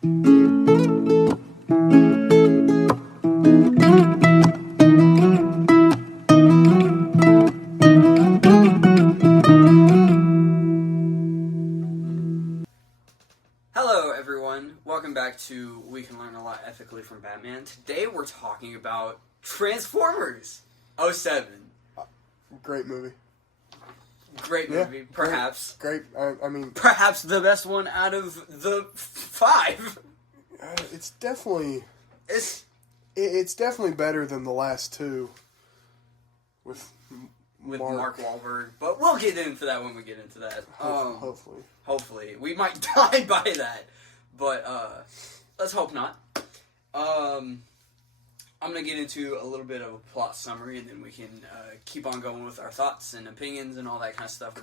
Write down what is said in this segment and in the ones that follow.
Hello everyone, welcome back to We Can Learn a Lot Ethically from Batman. Today we're talking about Transformers '07. Great movie. Great movie, perhaps. Great. I mean, perhaps the best one out of the five. It's definitely It's definitely better than the last two with Mark Wahlberg, but we'll get into that when we get into that. Hopefully, we might die by that, but let's hope not. I'm going to get into a little bit of a plot summary, and then we can keep on going with our thoughts and opinions and all that kind of stuff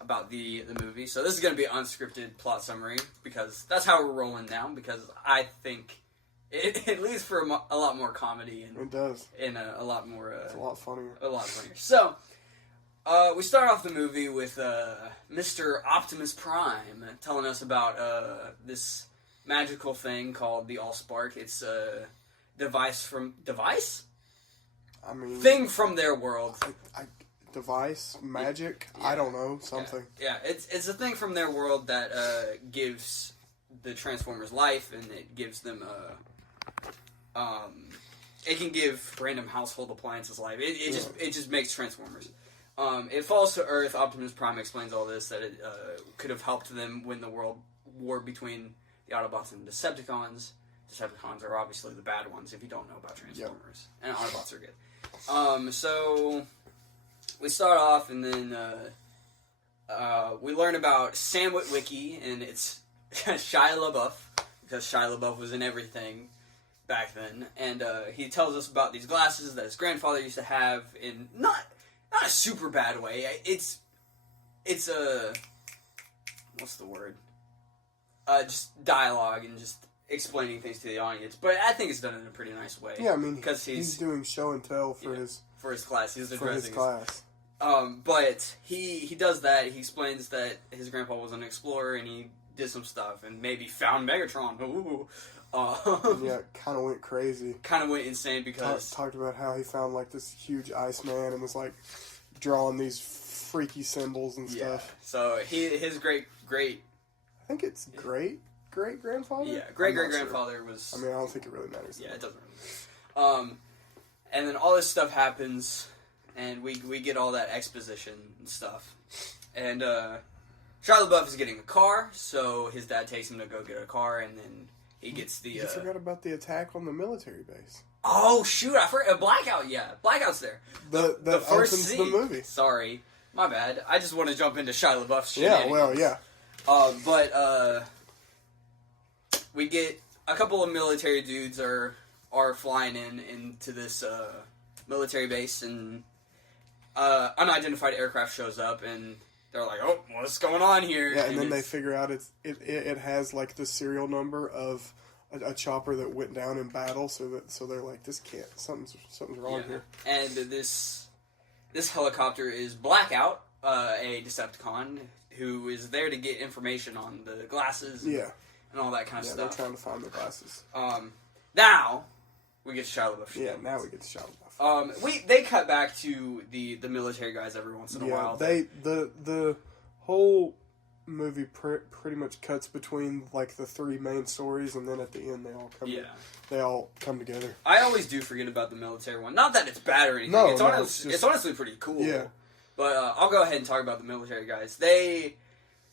about the movie. So this is going to be an unscripted plot summary, because that's how we're rolling now, because I think it leads for a lot more comedy. And it does. And a lot more... it's a lot funnier. A lot funnier. So, we start off the movie with Mr. Optimus Prime telling us about this magical thing called the Allspark. It's a device? I mean... thing from their world. Device? Magic? Yeah. I don't know. Something. Yeah, it's a thing from their world that gives the Transformers life, and it gives them it can give random household appliances life. It just makes Transformers. It falls to Earth. Optimus Prime explains all this, that it could have helped them win the world war between the Autobots and Decepticons. Decepticons are obviously the bad ones if you don't know about Transformers. Yep. And Autobots are good. So we start off, and then we learn about Sam Witwicky, and it's Shia LaBeouf, because Shia LaBeouf was in everything back then. And he tells us about these glasses that his grandfather used to have, in not a super bad way. It's a... what's the word? Just dialogue and just explaining things to the audience, but I think it's done in a pretty nice way. Yeah, I mean, because he's doing show and tell for his class. He's for his class. But he does that. He explains that his grandpa was an explorer and he did some stuff and maybe found Megatron. Ooh. Yeah, kind of went crazy. Kind of went insane because talked about how he found like this huge Iceman and was like drawing these freaky symbols and stuff. So his great. I think it's great-grandfather? Yeah, great-great-grandfather was... I mean, I don't think it really matters. Yeah, it doesn't really matter. And then all this stuff happens, and we get all that exposition and stuff. And Shia LaBeouf is getting a car, so his dad takes him to go get a car, and then he gets the... You forgot about the attack on the military base. Oh, shoot, I forgot. Blackout, yeah. Blackout's there. The first scene. The movie. Sorry. My bad. I just want to jump into Shia LaBeouf's shit. Yeah, well, yeah. But we get a couple of military dudes are flying into this military base, and unidentified aircraft shows up, and they're like, "Oh, what's going on here?" Yeah, and then they figure out it has like the serial number of a chopper that went down in battle, so they're like, "This can't. Something's wrong here." And this helicopter is Blackout, a Decepticon who is there to get information on the glasses. And all that kind of stuff. Yeah, they're trying to find the glasses. Now we get to Shia LaBeouf. Yeah, now we get to Shia LaBeouf. They cut back to the military guys every once in a while. The whole movie pretty much cuts between like the three main stories, and then at the end they all come together. I always do forget about the military one. Not that it's bad or anything. No, it's honestly pretty cool. Yeah. But I'll go ahead and talk about the military guys. They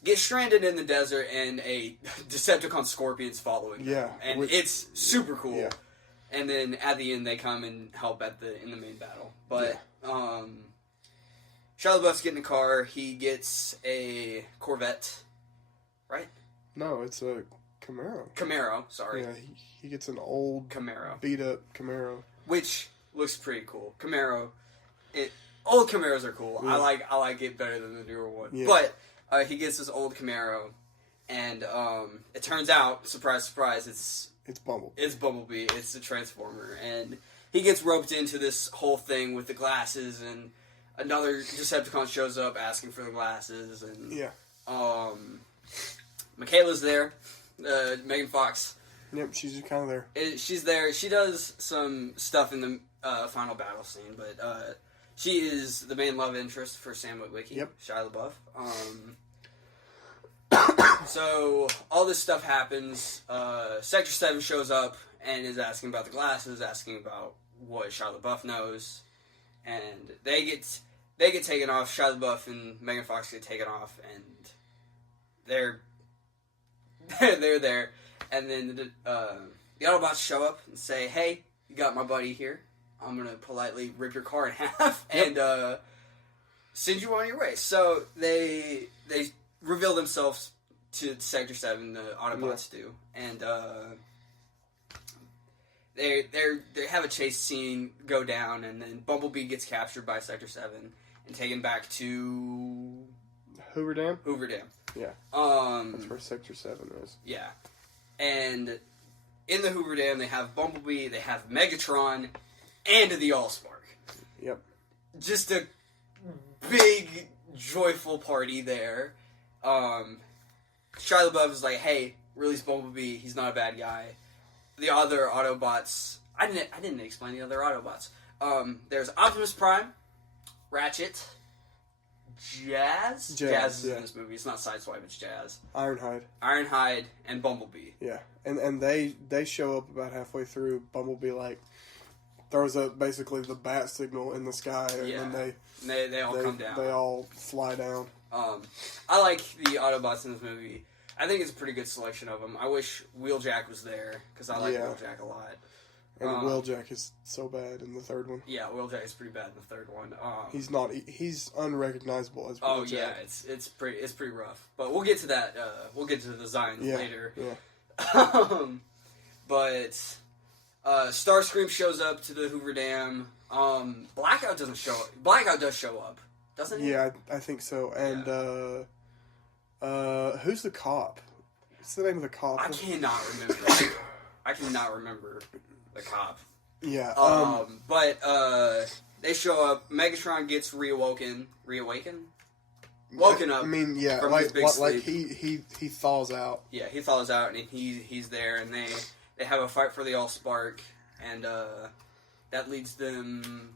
get stranded in the desert, and a Decepticon Scorpion's following them. And it's super cool. Yeah. And then at the end, they come and help in the main battle. But Shia LaBeouf's getting a car. He gets a Corvette, right? No, it's a Camaro. Camaro, sorry. Yeah, he gets an old Camaro, beat up Camaro, which looks pretty cool. Old Camaros are cool. Yeah. I like it better than the newer one. Yeah. But he gets this old Camaro, and it turns out, surprise, surprise, it's Bumblebee. It's Bumblebee. It's the Transformer, and he gets roped into this whole thing with the glasses, and another Decepticon shows up asking for the glasses, and Michaela's there, Megan Fox. Yep, she's just kind of there. She's there. She does some stuff in the final battle scene, but she is the main love interest for Sam Witwicky. Yep. Shia LaBeouf. So all this stuff happens. Sector 7 shows up and is asking about the glasses, asking about what Shia LaBeouf knows, and they get taken off. Shia LaBeouf and Megan Fox get taken off, and they're there. And then the Autobots show up and say, "Hey, you got my buddy here. I'm gonna politely rip your car in half and send you on your way." So they reveal themselves to Sector 7. The Autobots do, and they have a chase scene go down, and then Bumblebee gets captured by Sector 7 and taken back to Hoover Dam. Yeah. That's where Sector 7 is. Yeah. And in the Hoover Dam, they have Bumblebee, they have Megatron, and the Allspark. Yep. Just a big, joyful party there. Shia LaBeouf is like, "Hey, release Bumblebee. He's not a bad guy." The other Autobots... I didn't explain the other Autobots. There's Optimus Prime, Ratchet... Jazz is in this movie. It's not Sideswipe, it's Jazz. Ironhide, and Bumblebee. Yeah, and they show up about halfway through. Bumblebee throws up basically the bat signal in the sky, and then they all come down. They all fly down. I like the Autobots in this movie. I think it's a pretty good selection of them. I wish Wheeljack was there because I like Wheeljack a lot. And Wheeljack is so bad in the third one. Yeah, Wheeljack is pretty bad in the third one. He's unrecognizable as Wheeljack. Oh yeah, it's pretty rough. But we'll get to that. We'll get to the designs later. Yeah. But Starscream shows up to the Hoover Dam. Blackout doesn't show up. Blackout does show up, doesn't he? Yeah, I think so. And who's the cop? What's the name of the cop? I cannot remember the cop. Yeah. But they show up. Megatron gets woken up. I mean, yeah, from like his big sleep. he thaws out. Yeah, he thaws out, and he's there, and they have a fight for the Allspark, and that leads them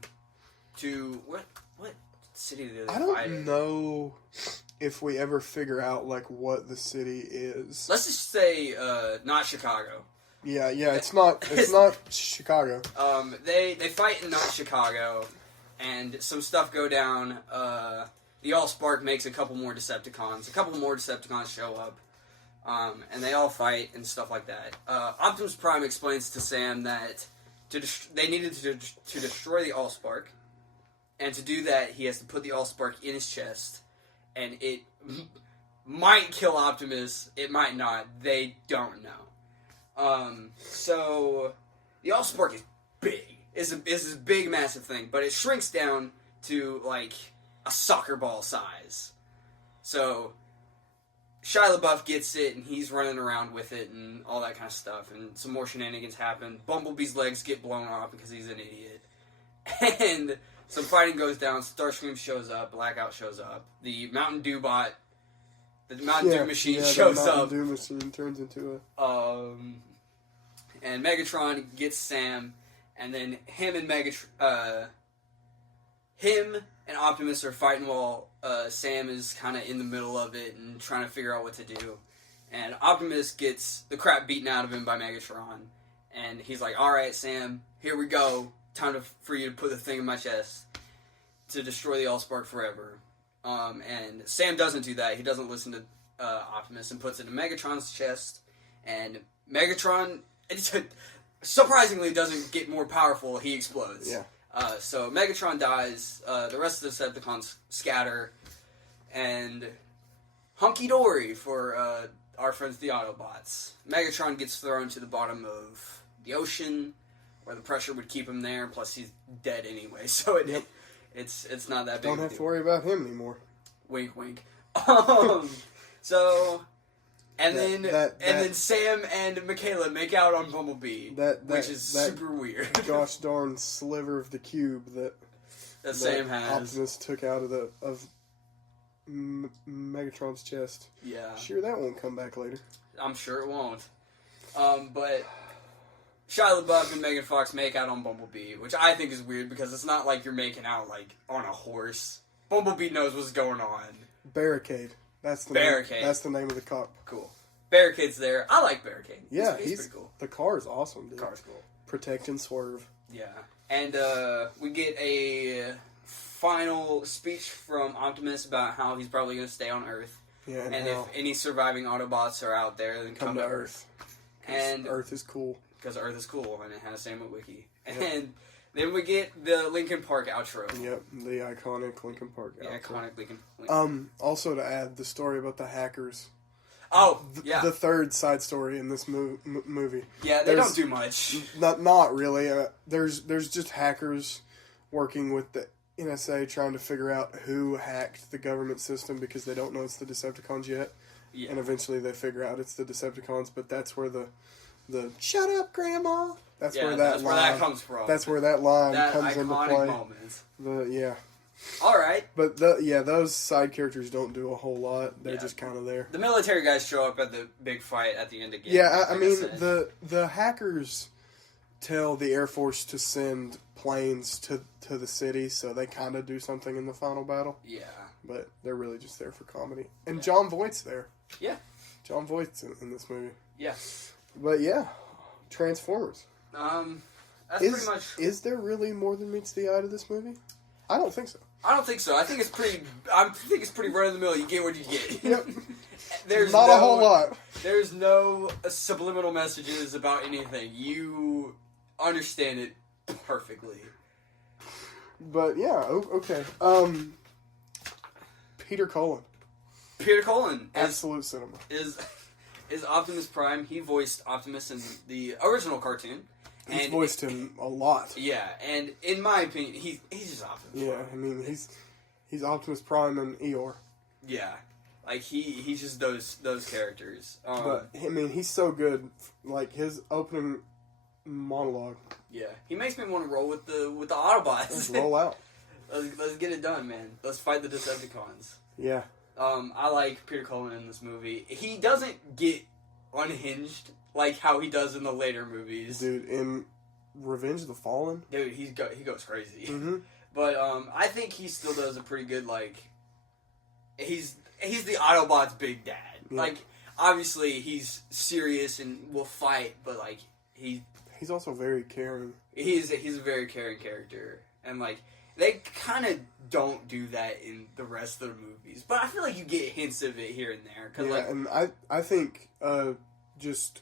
to what city do they fight? I don't know if we ever figure out what the city is. Let's just say not Chicago. Yeah, it's not Chicago. They fight in not Chicago, and some stuff go down. The Allspark makes a couple more Decepticons. A couple more Decepticons show up, and they all fight and stuff like that. Optimus Prime explains to Sam that they needed to destroy the Allspark, and to do that, he has to put the Allspark in his chest, and it might kill Optimus. It might not. They don't know. So the Allspark is big. It's a big, massive thing, but it shrinks down to a soccer ball size. So Shia LaBeouf gets it, and he's running around with it, and all that kind of stuff. And some more shenanigans happen. Bumblebee's legs get blown off because he's an idiot, and some fighting goes down. Starscream shows up. Blackout shows up. The Mountain Dew bot. The Mountain Dew machine shows up. The Mountain Dew machine turns into and Megatron gets Sam, and then him and Optimus are fighting while Sam is kind of in the middle of it and trying to figure out what to do. And Optimus gets the crap beaten out of him by Megatron, and he's like, "All right, Sam, here we go. Time for you to put the thing in my chest to destroy the Allspark forever." And Sam doesn't do that. He doesn't listen to Optimus and puts it in Megatron's chest. And Megatron, surprisingly, doesn't get more powerful. He explodes. Yeah. So Megatron dies. The rest of the Decepticons scatter. And hunky-dory for our friends the Autobots. Megatron gets thrown to the bottom of the ocean, where the pressure would keep him there. Plus, he's dead anyway, so it's not that big. Don't have to worry about him anymore. Wink, wink. So, then Sam and Michaela make out on Bumblebee, which is super weird. Gosh darn sliver of the cube that Sam has. Optimus took out of Megatron's chest. Yeah. Sure, that won't come back later. I'm sure it won't. But Shia LaBeouf and Megan Fox make out on Bumblebee, which I think is weird because it's not like you're making out like on a horse. Bumblebee knows what's going on. Barricade. That's the Barricade. Name. That's the name of the cop. Cool. Barricade's there. I like Barricade. Yeah, he's pretty cool. The car is awesome, dude. The car's cool. Protect and swerve. Yeah. And we get a final speech from Optimus about how he's probably going to stay on Earth. Yeah, and if any surviving Autobots are out there, then come to Earth. And Earth is cool. Because Earth is cool, and it has Sam Witwicky. And then we get the Linkin Park outro. Yep, the iconic Linkin Park outro. The iconic Linkin. Also to add, the story about the hackers. Oh, yeah. The third side story in this movie. Yeah, they don't do much. Not really. There's just hackers working with the NSA trying to figure out who hacked the government system because they don't know it's the Decepticons yet. Yeah. And eventually they figure out it's the Decepticons, but that's where the "Shut up, Grandma." That's where that comes from. That's where that line comes into play. Moment. All right. But those side characters don't do a whole lot. They're just kind of there. The military guys show up at the big fight at the end again. Yeah, I mean the hackers tell the Air Force to send planes to the city, so they kind of do something in the final battle. Yeah. But they're really just there for comedy. And John Voight's there. Yeah. John Voight's in this movie. Yeah. But yeah, Transformers. That's pretty much. Is there really more than meets the eye to this movie? I don't think so. I don't think so. I think it's pretty. I think it's pretty run of the mill. You get what you get. Yep. There's not a whole lot. There's no subliminal messages about anything. You understand it perfectly. But yeah, okay. Peter Cullen. Peter Cullen, absolute cinema, is Optimus Prime. He voiced Optimus in the original cartoon. He's voiced him a lot. Yeah, and in my opinion, he's just Optimus Prime. Yeah, I mean, he's Optimus Prime and Eeyore. Yeah, like he's just those characters. But I mean, he's so good. Like his opening monologue. Yeah, he makes me want to roll with the Autobots. Let's roll out. Let's get it done, man. Let's fight the Decepticons. Yeah. I like Peter Cullen in this movie. He doesn't get unhinged like how he does in the later movies. Dude, in Revenge of the Fallen? Dude, he goes crazy. Mm-hmm. But I think he still does a pretty good, like... He's the Autobots' big dad. Yeah. Like, obviously, he's serious and will fight, but, like, he's also very caring. He's a very caring character. And, like, they kind of don't do that in the rest of the movies. But I feel like you get hints of it here and there. Cause, yeah, and I think... just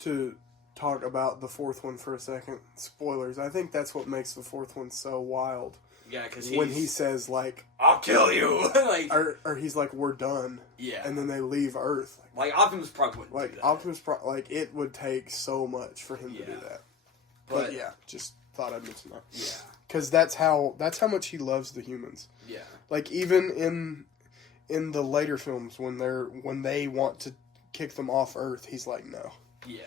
to talk about the fourth one for a second, spoilers, I think that's what makes the fourth one so wild. Yeah, because when he says, like... I'll kill you! Like, or he's like, we're done. Yeah. And then they leave Earth. Like Optimus Prime wouldn't do that. Optimus Prime, like, it would take so much for him to do that. But yeah, just thought I'd mention that. Yeah. Because that's how much he loves the humans. Yeah. Like, even in the later films, when they want to kick them off Earth, he's like, no. Yeah.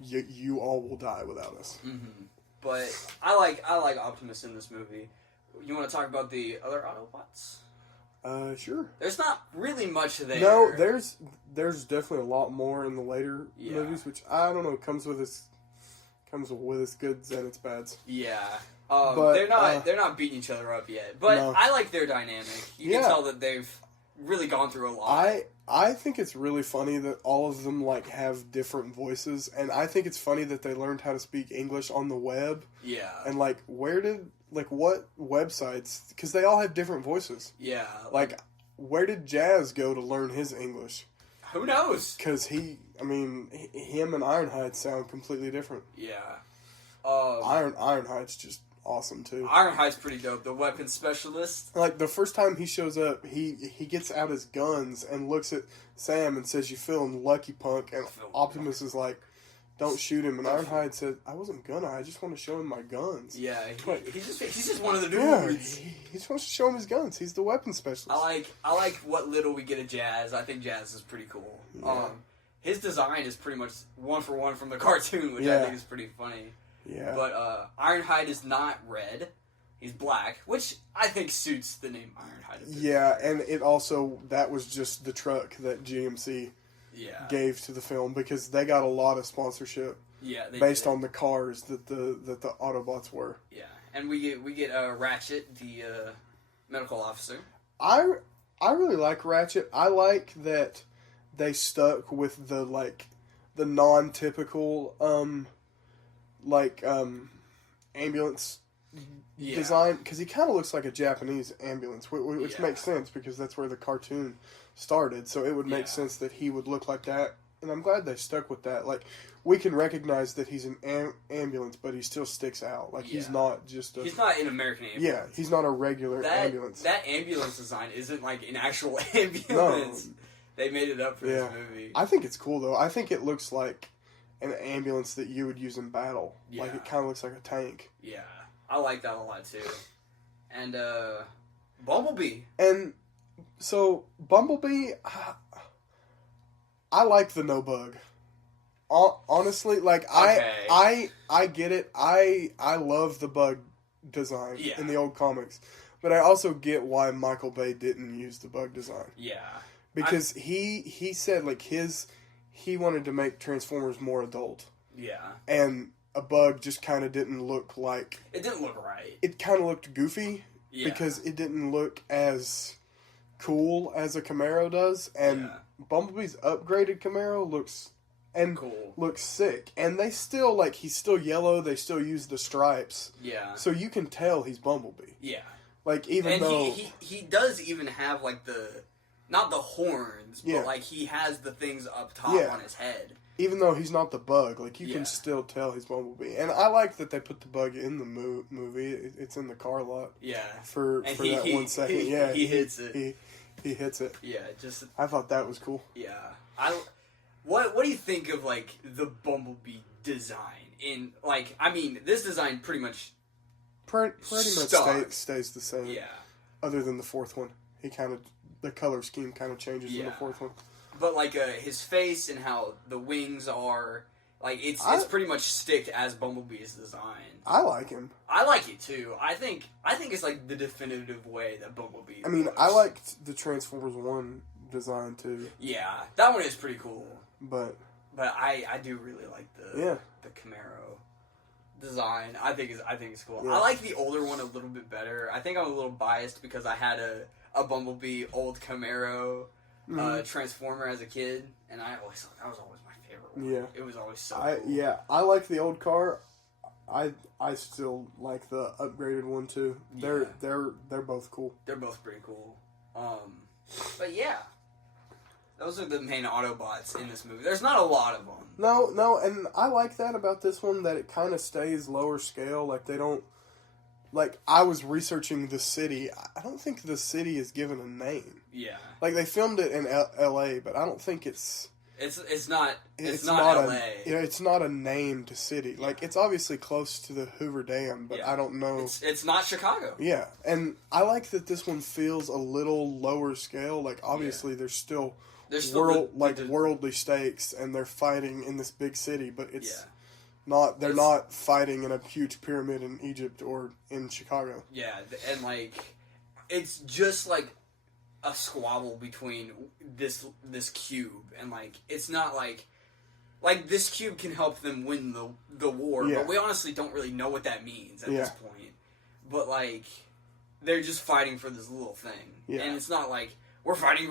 You all will die without us. Mm-hmm. But I like Optimus in this movie. You want to talk about the other Autobots? Sure. There's not really much there. No, there's definitely a lot more in the later movies, which I don't know comes with its goods and its bads. Yeah. But they're not beating each other up yet. But no. I like their dynamic. You can tell that they've really gone through a lot. I think it's really funny that all of them like have different voices, and I think it's funny that they learned how to speak English on the web. Yeah. And like, what websites? Because they all have different voices. Yeah. Like, where did Jazz go to learn his English? Who knows? Because him and Ironhide sound completely different. Yeah. Ironhide's just awesome too. Ironhide's pretty dope. The weapons specialist. Like the first time he shows up, he gets out his guns and looks at Sam and says, "You feeling lucky, punk?" And Optimus is like, "Don't shoot him." And Ironhide said, "I wasn't gonna. I just want to show him my guns." Yeah, he's just one of the dudes. Yeah, he just wants to show him his guns. He's the weapons specialist. I like what little we get of Jazz. I think Jazz is pretty cool. Yeah. His design is pretty much one for one from the cartoon, which I think is pretty funny. Yeah. But Ironhide is not red. He's black, which I think suits the name Ironhide. Yeah, and it also, that was just the truck that GMC gave to the film, because they got a lot of sponsorship. Yeah, based on the cars that the Autobots were. Yeah, and we get Ratchet, the medical officer. I really like Ratchet. I like that they stuck with the non-typical ambulance design, because he kind of looks like a Japanese ambulance, which makes sense because that's where the cartoon started. So it would make sense that he would look like that, and I'm glad they stuck with that. Like, we can recognize that he's an ambulance, but he still sticks out. Like, he's not just he's not an American ambulance. Yeah, he's not a regular ambulance. That ambulance design isn't like an actual ambulance. No. They made it up for this movie. I think it's cool, though. I think it looks like an ambulance that you would use in battle. Yeah. Like, it kind of looks like a tank. Yeah, I like that a lot, too. And, Bumblebee. And, so, Bumblebee, I like the no bug. Honestly, like, I get it. I love the bug design in the old comics. But I also get why Micheal Bay didn't use the bug design. Yeah. Because he said, like, he wanted to make Transformers more adult. Yeah. And a bug just kind of didn't look like... It didn't look right. It kind of looked goofy. Yeah. Because it didn't look as cool as a Camaro does. And Bumblebee's upgraded Camaro looks sick. And they still, like, he's still yellow. They still use the stripes. Yeah. So you can tell he's Bumblebee. Yeah. Like, even though... He does even have, like, not the horns, but, like, he has the things up top on his head. Even though he's not the bug, like, you can still tell he's Bumblebee. And I like that they put the bug in the movie. It's in the car lot. Yeah. For that 1 second. He hits it. He hits it. Yeah, just... I thought that was cool. Yeah. What do you think of, like, the Bumblebee design? In, like, I mean, this design pretty much stays the same. Yeah. Other than the fourth one. The color scheme kind of changes in the fourth one. But, like, his face and how the wings are, like, it's pretty much sticked as Bumblebee's design. I like him. I like it, too. I think it's, like, the definitive way that Bumblebee looks. I liked the Transformers 1 design, too. Yeah, that one is pretty cool. But I do really like the Camaro design. I think it's cool. Yeah. I like the older one a little bit better. I think I'm a little biased because I had a Bumblebee old Camaro Transformer as a kid, and I always thought that was always my favorite one. Yeah. It was always so cool. Yeah, I like the old car. I still like the upgraded one too. They're both cool. They're both pretty cool. But yeah. Those are the main Autobots in this movie. There's not a lot of them. No, and I like that about this one, that it kind of stays lower scale. Like, they don't... Like, I was researching the city. I don't think the city is given a name. Yeah. Like, they filmed it in L.A., but I don't think it's... It's not L.A. It's not a named city. Yeah. Like, it's obviously close to the Hoover Dam, but I don't know... It's not Chicago. Yeah, and I like that this one feels a little lower scale. Like, obviously, there's still worldly stakes, and they're fighting in this big city, but it's not. They're not fighting in a huge pyramid in Egypt or in Chicago. Yeah, and like it's just like a squabble between this cube, and like it's not like this cube can help them win the war, but we honestly don't really know what that means at this point. But like they're just fighting for this little thing, and it's not like. We're fighting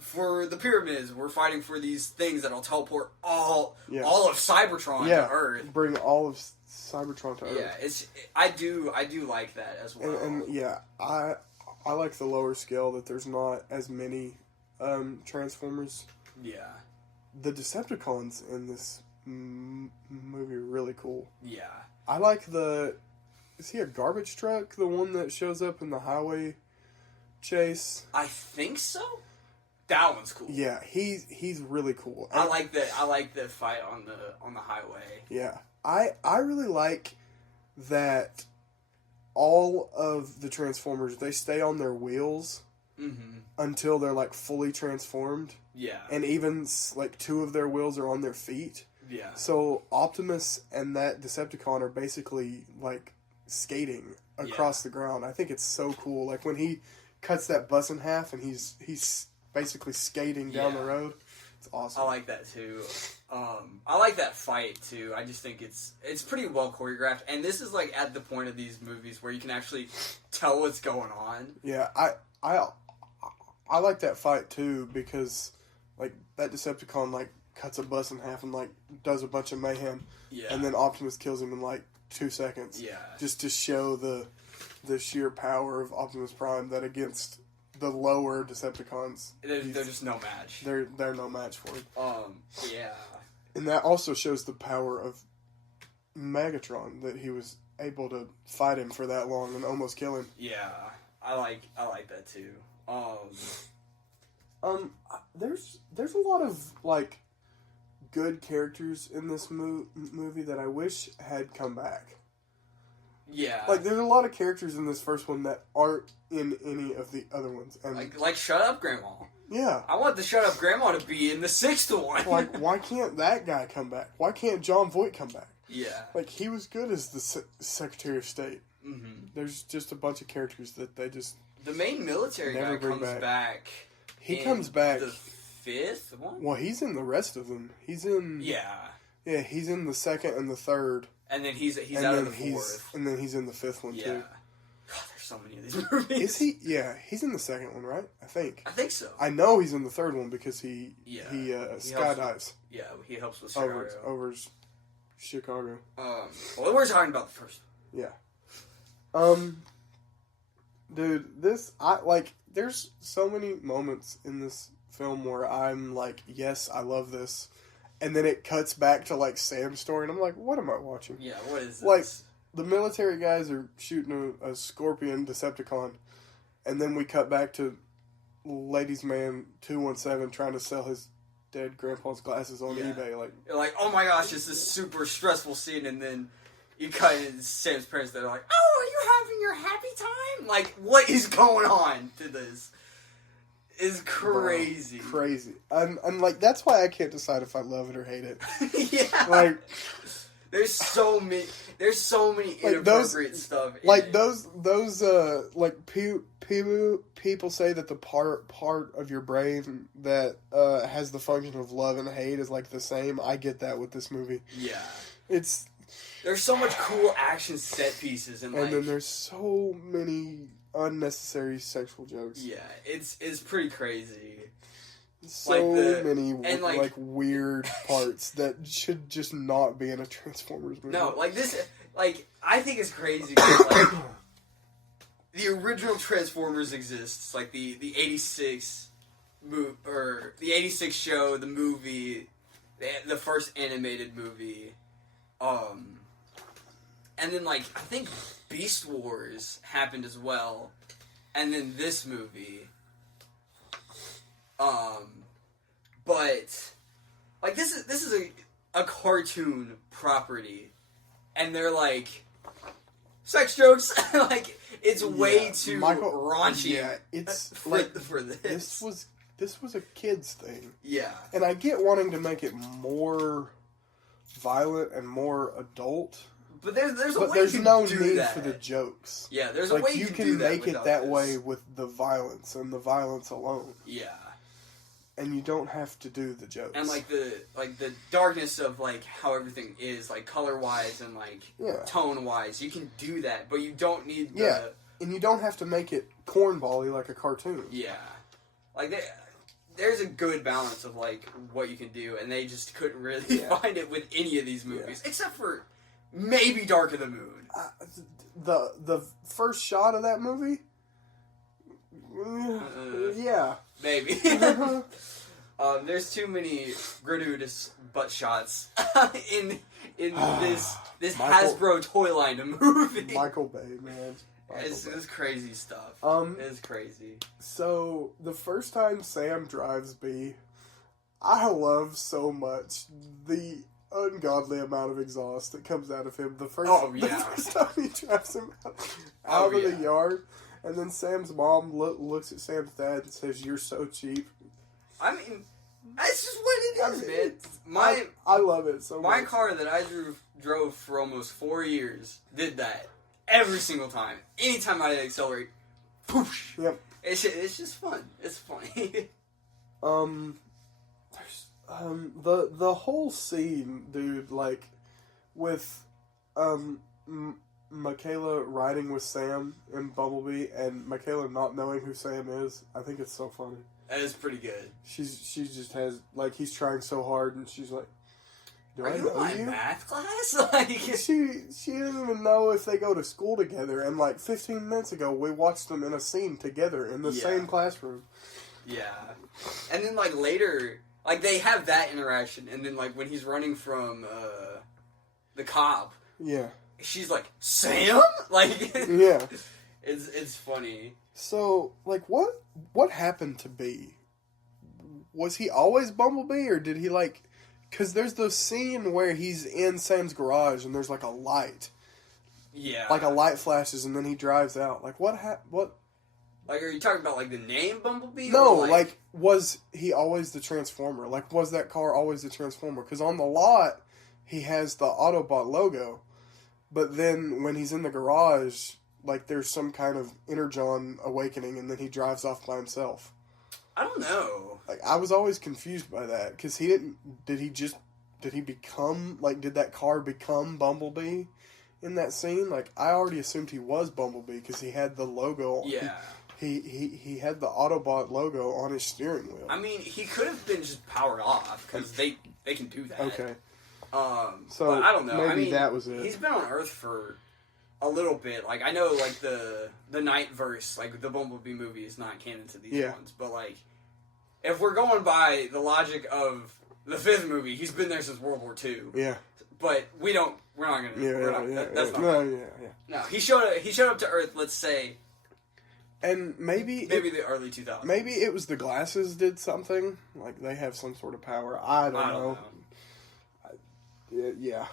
for the pyramids. We're fighting for these things that'll teleport all of Cybertron to Earth. Bring all of Cybertron to Earth. Yeah, I do like that as well. And I like the lower scale, that there's not as many Transformers. Yeah. The Decepticons in this movie are really cool. Yeah. I like is he a garbage truck? The one that shows up in the highway chase? I think so. That one's cool. Yeah, he's really cool. I like the fight on the highway. Yeah. I really like that all of the Transformers, they stay on their wheels until they're like fully transformed. Yeah. And even like 2 of their wheels are on their feet. Yeah. So Optimus and that Decepticon are basically like skating across the ground. I think it's so cool. Like when he cuts that bus in half and he's basically skating down the road. It's awesome. I like that too. I like that fight too. I just think it's pretty well choreographed, and this is like at the point of these movies where you can actually tell what's going on. Yeah, I like that fight too because like that Decepticon like cuts a bus in half and like does a bunch of mayhem. Yeah. And then Optimus kills him in like 2 seconds. Yeah. Just to show the sheer power of Optimus Prime that against the lower Decepticons, they're just no match. They're no match for him. Yeah. And that also shows the power of Megatron, that he was able to fight him for that long and almost kill him. Yeah. I like that too. There's a lot of like good characters in this movie that I wish had come back. Yeah. Like, there's a lot of characters in this first one that aren't in any of the other ones. And like Shut Up Grandma. Yeah. I want the Shut Up Grandma to be in the 6th one. Like, why can't that guy come back? Why can't John Voight come back? Yeah. Like, he was good as the Secretary of State. Mm-hmm. There's just a bunch of characters that they just... The main military guy comes back. He comes back. The 5th one? Well, he's in the rest of them. He's in... Yeah. Yeah, he's in the 2nd and the 3rd. And then he's out of the 4th. And then he's in the 5th one, too. God, there's so many of these movies. Is he? Yeah, he's in the 2nd one, right? I think so. I know he's in the 3rd one because he skydives. He helps with Chicago. Over Chicago. Well, we're talking about the 1st. Yeah. Dude, there's so many moments in this film where I'm like, yes, I love this. And then it cuts back to, like, Sam's story, and I'm like, what am I watching? Yeah, what is this? Like, the military guys are shooting a Scorpion Decepticon, and then we cut back to Ladies Man 217 trying to sell his dead grandpa's glasses on eBay. Like, oh my gosh, it's this super stressful scene, and then you cut in Sam's parents that are like, oh, are you having your happy time? Like, what is going on to this? Is crazy. Bro, crazy. I'm like, that's why I can't decide if I love it or hate it. Yeah. Like, there's so many inappropriate stuff. Like those like people say that the part of your brain that has the function of love and hate is like the same. I get that with this movie. Yeah. There's so much cool action set pieces and then there's so many unnecessary sexual jokes. Yeah, it's pretty crazy. So many like weird parts that should just not be in a Transformers movie. No, like this, like I think it's crazy because like the original Transformers exists, like the '86 or the '86 show, the movie, the first animated movie, and then like I think Beast Wars happened as well, and then this movie. But like this is a cartoon property, and they're like sex jokes. Like it's way too raunchy. Yeah, it's for this. This was a kids thing. Yeah, and I get wanting to make it more violent and more adult. But there's no need for the jokes. Yeah, there's a way you can make it that way with the violence and the violence alone. Yeah. And you don't have to do the jokes. And like the darkness of like how everything is, like color wise and like tone wise, you can do that, but you don't need and you don't have to make it cornbally like a cartoon. Yeah. Like there's a good balance of like what you can do, and they just couldn't really find it with any of these movies, except for maybe Dark of the Moon. The first shot of that movie? Yeah. Maybe. There's too many gratuitous butt shots in this Hasbro toy line movie. Micheal Bay, man. It's crazy stuff. It's crazy. So the first time Sam drives B, I love so much the ungodly amount of exhaust that comes out of him. The first time he drives him out of the yard. And then Sam's mom looks at Sam's dad and says, "You're so cheap." I mean, that's just what it is, man. I love it so much. My car that I drove for almost 4 years did that every single time. Anytime I accelerate, poosh. Yep. It's just fun. It's funny. The whole scene, dude, like with Michaela riding with Sam in Bumblebee and Michaela not knowing who Sam is, I think it's so funny. That is pretty good. She just has, like, he's trying so hard and she's like, Are you in my math class? Like, she doesn't even know if they go to school together, and like 15 minutes ago we watched them in a scene together in the same classroom. Yeah. And then like later, like they have that interaction, and then like when he's running from the cop, she's like, Sam? Like, yeah. It's funny. So, like, what happened to B? Was he always Bumblebee, or did he, like... Because there's the scene where he's in Sam's garage, and there's, like, a light. Yeah. Like, a light flashes, and then he drives out. Like, what... Like, are you talking about, like, the name Bumblebee? No, like, was he always the Transformer? Like, was that car always the Transformer? Because on the lot, he has the Autobot logo. But then, when he's in the garage... Like, there's some kind of Energon awakening, and then he drives off by himself. I don't know. Like, I was always confused by that, because he didn't... Did he become... Like, did that car become Bumblebee in that scene? Like, I already assumed he was Bumblebee, because he had the logo... Yeah. He had the Autobot logo on his steering wheel. I mean, he could have been just powered off, because they can do that. Okay. So, I don't know. Maybe that was it. He's been on Earth for... a little bit. Like, I know, like, the Night verse, like, the Bumblebee movie is not canon to these ones, but, like, if we're going by the logic of the 5th movie, he's been there since World War II. Yeah. But we're not gonna, that's not No, he showed up to Earth, let's say, and maybe the early 2000s. Maybe it was the glasses did something, like, they have some sort of power. I don't know. Yeah.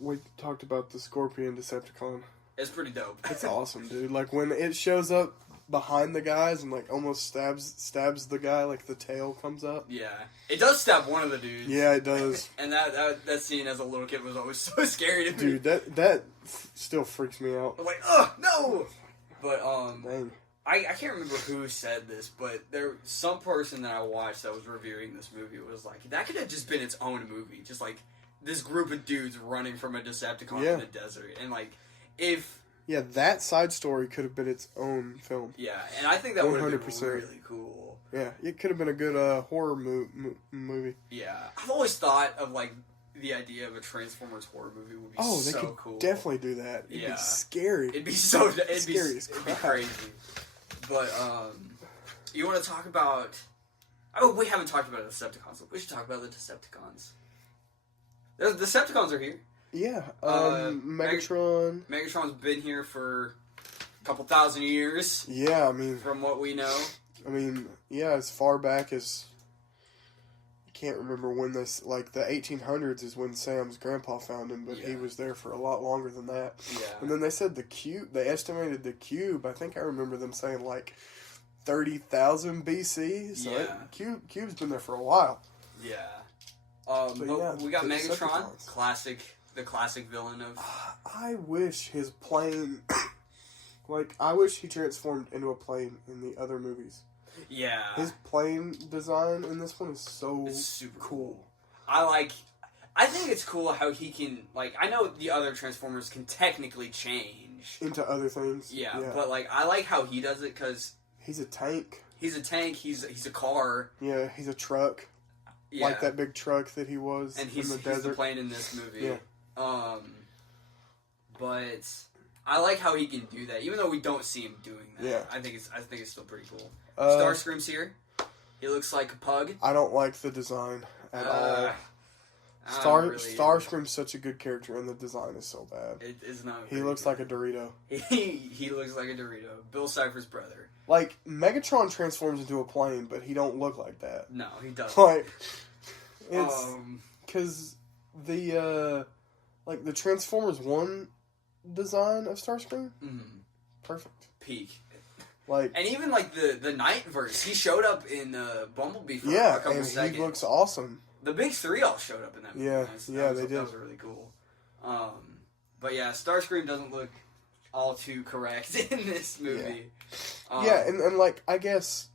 We talked about the Scorpion Decepticon. It's pretty dope. It's awesome, dude. Like, when it shows up behind the guys and, like, almost stabs the guy, like, the tail comes up. Yeah. It does stab one of the dudes. Yeah, it does. And that scene as a little kid was always so scary to me. Dude, that still freaks me out. I'm like, ugh, no! But, Dang. I can't remember who said this, but some person that I watched that was reviewing this movie was like, that could have just been its own movie. Just, like, this group of dudes running from a Decepticon in the desert. And, like, if... Yeah, that side story could have been its own film. Yeah, and I think that would have been really cool. Yeah, it could have been a good horror movie. Yeah. I've always thought of, like, the idea of a Transformers horror movie would be so cool. Oh, they could definitely do that. It'd be scary. It'd be so... It'd scary be, as crap. It'd be crazy. But, you want to talk about... Oh, we haven't talked about the Decepticons. We should talk about the Decepticons. The Decepticons are here. Yeah. Megatron. Megatron's been here for a couple thousand years. Yeah, I mean... From what we know. I mean, yeah, as far back as... I can't remember when this... Like, the 1800s is when Sam's grandpa found him, but he was there for a lot longer than that. Yeah. And then they said the cube... They estimated the cube. I think I remember them saying, like, 30,000 BC. So cube's been there for a while. Yeah. But we got Megatron, the classic villain of... I wish his plane... like, I wish he transformed into a plane in the other movies. Yeah. His plane design in this one is it's super cool. I think it's cool how he can, like, I know the other Transformers can technically change. Into other things. Yeah. But, like, I like how he does it because... He's a tank. He's a car. Yeah, he's a truck. Yeah. Like that big truck that he was in the desert. He's the plane in this movie. Yeah. But I like how he can do that, even though we don't see him doing that. Yeah. I think it's still pretty cool. Starscream's here. He looks like a pug. I don't like the design at all. Starscream's such a good character, and the design is so bad. It is not. He looks like a Dorito. He looks like a Dorito. Bill Cipher's brother. Like, Megatron transforms into a plane, but he don't look like that. No, he doesn't. Like, it's... Because the Transformers 1 design of Starscream? Mm-hmm. Perfect. Peak. Like, and even, like, the Night verse, he showed up in Bumblebee for a couple seconds. Yeah, he looks awesome. The big three all showed up in that movie. Yeah, they did. That was really cool. But yeah, Starscream doesn't look all too correct in this movie. And like, I guess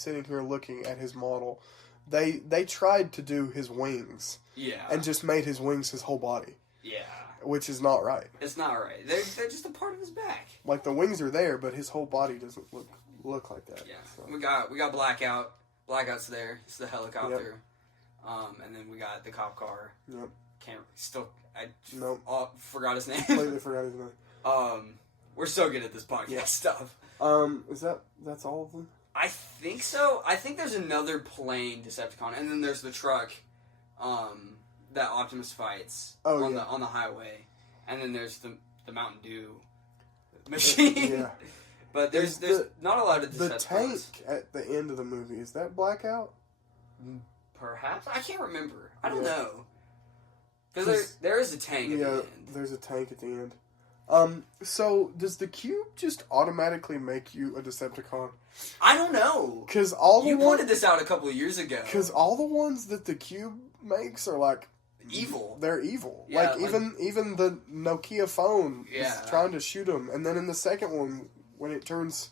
sitting here looking at his model, they tried to do his wings. Yeah. And just made his wings his whole body. Yeah. Which is not right. It's not right. They're just a part of his back. Like, the wings are there, but his whole body doesn't look like that. Yeah. So. We got Blackout. Blackout's there. It's the helicopter. Yep. And then we got the cop car. Yep. Forgot his name. Completely forgot his name. We're so good at this podcast stuff. That's all of them? I think so. I think there's another plane Decepticon, and then there's the truck, that Optimus fights on the highway, and then there's the Mountain Dew machine. Yeah. But there's not a lot of Decepticons. The tank at the end of the movie, is that Blackout? Perhaps? I can't remember. I don't know. Because there is a tank at the end. There's a tank at the end. So does the cube just automatically make you a Decepticon? I don't know. Because you pointed this out a couple of years ago. Because all the ones that the cube makes are like evil. They're evil. Yeah, even the Nokia phone is trying to shoot him, and then in the second one, when it turns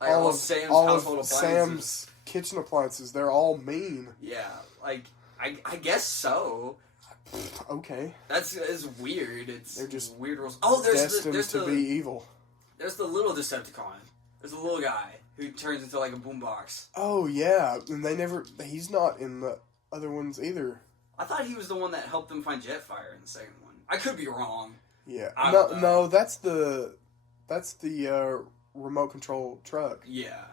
all of Sam's kitchen appliances, they're all mean. Yeah, like I guess so. Okay. That's weird. They're just weird rules. Oh, there's to be evil. There's the little Decepticon. There's a little guy who turns into like a boombox. Oh yeah, and he's not in the other ones either. I thought he was the one that helped them find Jetfire in the second one. I could be wrong. Yeah. No, that's the remote control truck. Yeah.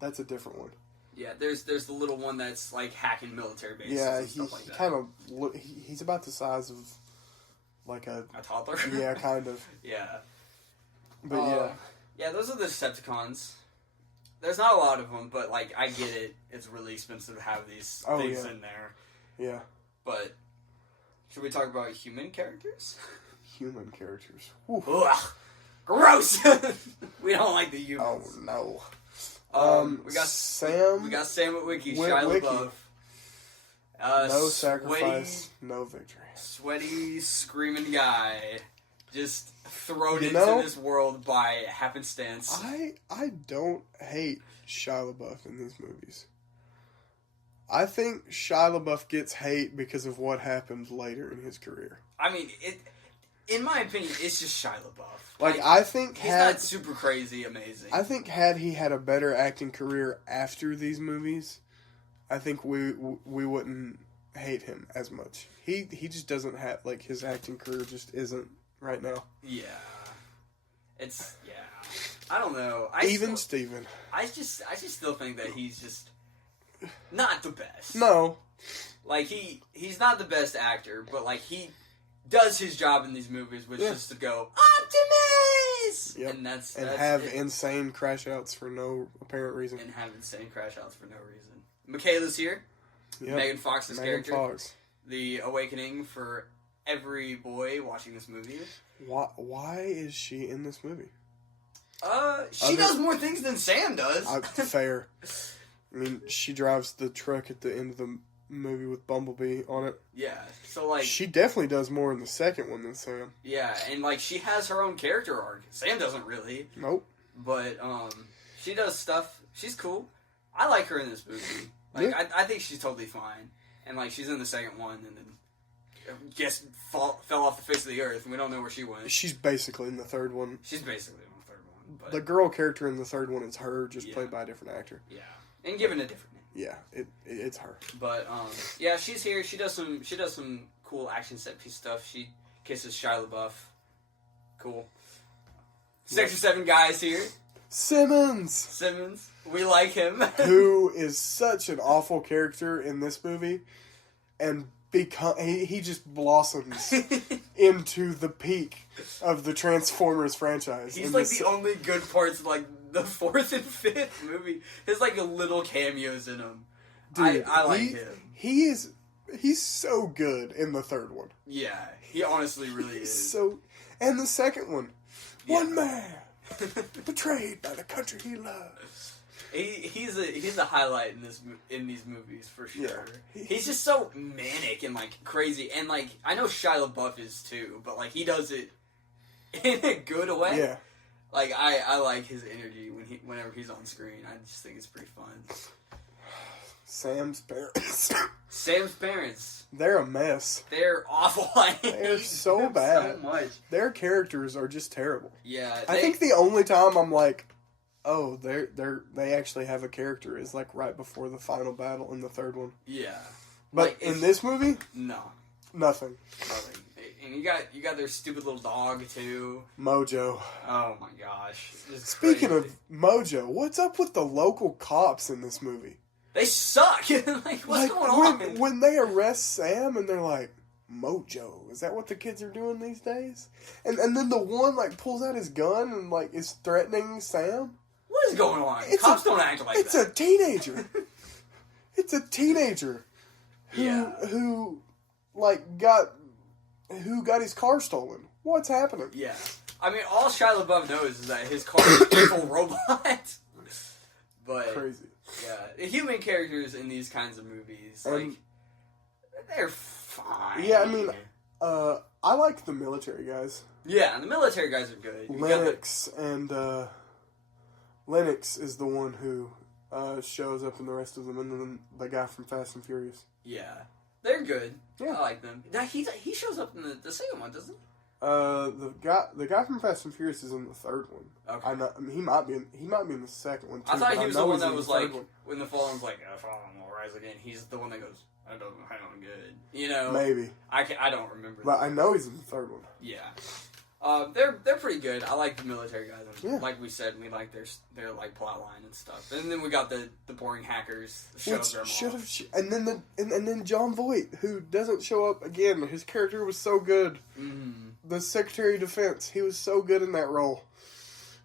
That's a different one. Yeah, there's the little one that's like hacking military bases. Yeah, and stuff like that. Kind of he's about the size of like a toddler. Yeah, kind of. Yeah. But yeah, those are the Decepticons. There's not a lot of them, but like I get it. It's really expensive to have these things in there. Yeah. But should we talk about human characters? Human characters. Ugh, gross. We don't like the humans. Oh no. We got Sam. We got Sam Witwicky, Shia LaBeouf. No sacrifice, no victory. Sweaty, screaming guy, just thrown into this world by happenstance. I don't hate Shia LaBeouf in these movies. I think Shia LaBeouf gets hate because of what happened later in his career. I mean, in my opinion, it's just Shia LaBeouf. Like I think he's not super crazy amazing. I think had he had a better acting career after these movies, I think we wouldn't hate him as much. He just doesn't have, like, his acting career just isn't right now. Yeah. I don't know. Steven. I just still think that he's just not the best. No. Like he's not the best actor, but like he does his job in these movies, which is to go Optimus, yep. and have insane crash outs for no apparent reason. Michaela's here. Yep. Megan Fox's character. Fox. The awakening for every boy watching this movie. Why is she in this movie? She does more things than Sam does. Fair. I mean, she drives the truck at the end of the movie with Bumblebee on it. Yeah, so like she definitely does more in the second one than Sam. Yeah, and like she has her own character arc. Sam doesn't really. Nope. But she does stuff. She's cool. I like her in this movie. Like I think she's totally fine. And like she's in the second one, and then just fell off the face of the earth, and we don't know where she went. She's basically in the third one. She's basically in the third one. But the girl character in the third one is her, just played by a different actor. Yeah, and given a different name. Yeah, it's her. But yeah, she's here. She does some cool action set piece stuff. She kisses Shia LaBeouf. Cool. 6 or 7 guys here. Simmons. We like him. Who is such an awful character in this movie, and he just blossoms into the peak of the Transformers franchise. He's like the only good parts of like the 4th and 5th movie. There's like a little cameos in him. Dude, I like him. He's so good in the third one. Yeah, he honestly really is. And the second one, one man betrayed by the country he loves. He's a highlight in these movies for sure. Yeah. He's just so manic and like crazy, and like I know Shia LaBeouf is too, but like he does it in a good way. Yeah. Like I like his energy whenever he's on screen. I just think it's pretty fun. Sam's parents. Sam's parents. They're a mess. They're awful. They're so bad. So much. Their characters are just terrible. Yeah. I think the only time I'm like, oh, they actually have a character is like right before the final battle in the third one. Yeah. But like, in this movie, no. Nothing. And you got their stupid little dog too. Mojo. Oh my gosh. Speaking of Mojo, what's up with the local cops in this movie? They suck. Like, what's going on? When they arrest Sam and they're like, Mojo, is that what the kids are doing these days? And then the one like pulls out his gun and like is threatening Sam. What is going on? Cops don't act like that. It's a teenager. It's a teenager who got his car stolen. What's happening? Yeah. I mean, all Shia LaBeouf knows is that his car is a evil robot. But crazy. Yeah, the human characters in these kinds of movies, like, they're fine. Yeah, I mean, I like the military guys. Yeah, the military guys are good. Lennox Lennox is the one who shows up in the rest of them, and then the guy from Fast and Furious. Yeah, they're good. Yeah. I like them. He shows up in the second one, doesn't he? The guy from Fast and Furious is in the third one. Okay. I mean, he might be in the second one too. I thought he was the one that was like when the fallen's like, fallen will rise again. He's the one that goes, I don't good. You know, maybe I don't remember. But I know he's in the third one. Yeah. They're pretty good. I like the military guys. And like we said, we like their like plot line and stuff. And then we got the boring hackers. And then John Voight, who doesn't show up again. His character was so good. Mm-hmm. The Secretary of Defense, he was so good in that role,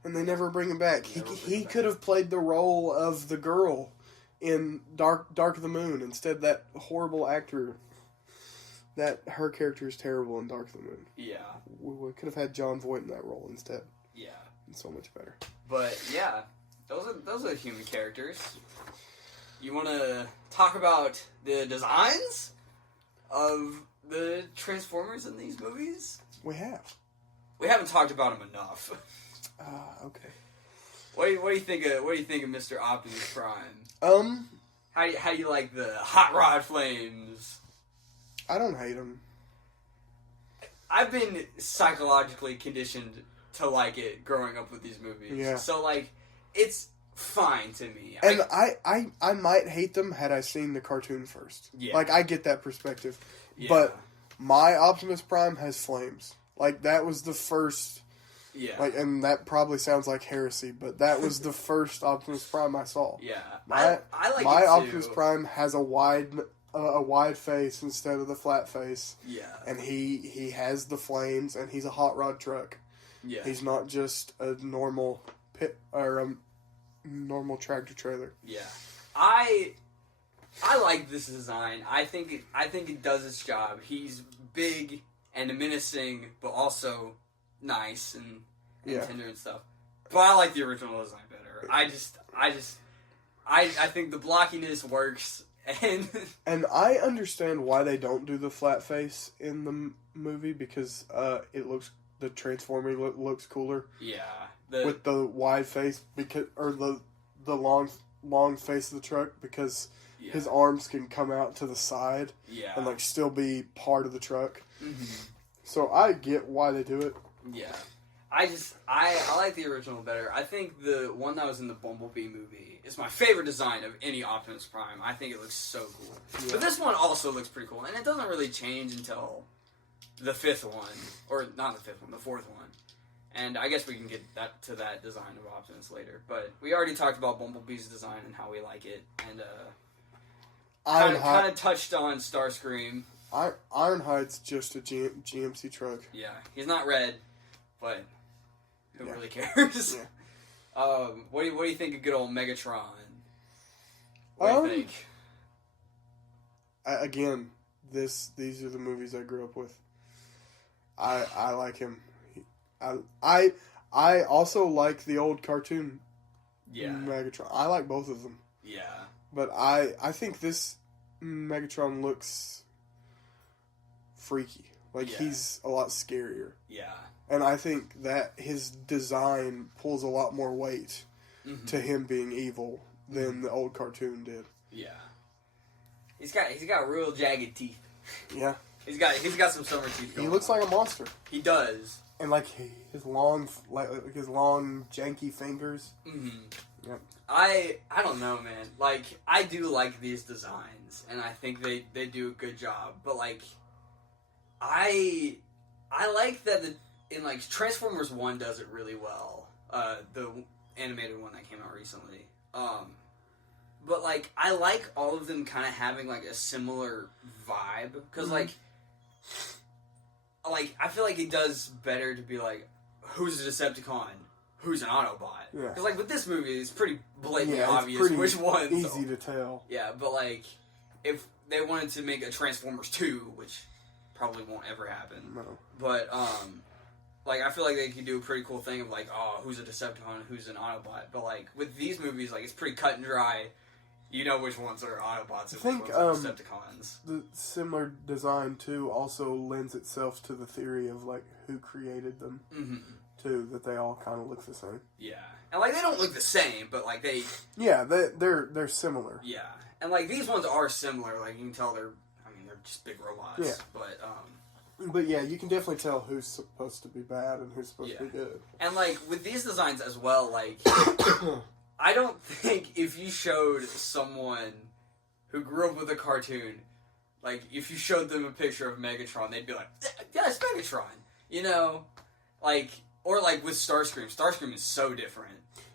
and they never bring him back. He could have played the role of the girl in Dark of the Moon. Instead, that horrible actor. That her character is terrible in Dark of the Moon. Yeah. We could have had John Voight in that role instead. Yeah. And so much better. But yeah, those are human characters. You want to talk about the designs of the Transformers in these movies? We have. We haven't talked about them enough. Okay. What do you think of Mr. Optimus Prime? How do you like the hot rod flames? I don't hate him. I've been psychologically conditioned to like it growing up with these movies. Yeah. So like, it's fine to me. And I might hate them had I seen the cartoon first. Yeah. Like, I get that perspective. Yeah. But my Optimus Prime has flames. Like, that was the first... Yeah. Like, and that probably sounds like heresy, but that was the first Optimus Prime I saw. Yeah. I like my Optimus Prime has a wide face instead of the flat face. Yeah. And he has the flames, and he's a hot rod truck. Yeah. He's not just a normal pit or a normal tractor trailer. Yeah. I like this design. I think it does its job. He's big and menacing, but also nice and tender and stuff. But I like the original design better. I think the blockiness works. And I understand why they don't do the flat face in the movie, because the transforming looks cooler. Yeah, with the wide face the long face of the truck, because his arms can come out to the side and like still be part of the truck. Mm-hmm. So I get why they do it. Yeah. I like the original better. I think the one that was in the Bumblebee movie is my favorite design of any Optimus Prime. I think it looks so cool. Yeah. But this one also looks pretty cool. And it doesn't really change until the fifth one. Or not the fifth one, the fourth one. And I guess we can get to that design of Optimus later. But we already talked about Bumblebee's design and how we like it. And kind of touched on Starscream. Ironhide's just a GMC truck. Yeah, he's not red, but who really cares? Yeah. What do you think of good old Megatron? What do you think? Again, these are the movies I grew up with. I like him. I also like the old cartoon. Megatron. I like both of them. Yeah. But I think this Megatron looks freaky. Like, he's a lot scarier. Yeah. And I think that his design pulls a lot more weight to him being evil than the old cartoon did. Yeah. He's got real jagged teeth. Yeah. He's got some silver teeth going He looks on. like a monster. He does. And like his long janky fingers. Mm-hmm. Yep. I don't know, man. Like, I do like these designs, and I think they do a good job. But like, I like that in like Transformers 1 does it really well. The animated one that came out recently. But like, I like all of them kind of having like a similar vibe, because like I feel like it does better to be like, who's a Decepticon, who's an Autobot. Yeah. Because like with this movie, it's pretty blatantly it's obvious pretty which one. Easy to tell. Yeah, but like, if they wanted to make a Transformers 2, which probably won't ever happen. No. But like, I feel like they could do a pretty cool thing of like, oh, who's a Decepticon, who's an Autobot. But like with these movies, like, it's pretty cut and dry. You know which ones are Autobots and which ones are Decepticons. The similar design, too, also lends itself to the theory of, like, who created them, too, that they all kind of look the same. Yeah. And, like, they don't look the same, but, like, they... Yeah, they're similar. Yeah. And, like, these ones are similar. Like, you can tell they're just big robots. Yeah. But, yeah, you can definitely tell who's supposed to be bad and who's supposed to be good. And, like, with these designs as well, like... I don't think if you showed someone who grew up with a cartoon, like, if you showed them a picture of Megatron, they'd be like, yeah, it's Megatron. You know? Like, or like with Starscream. Starscream is so different.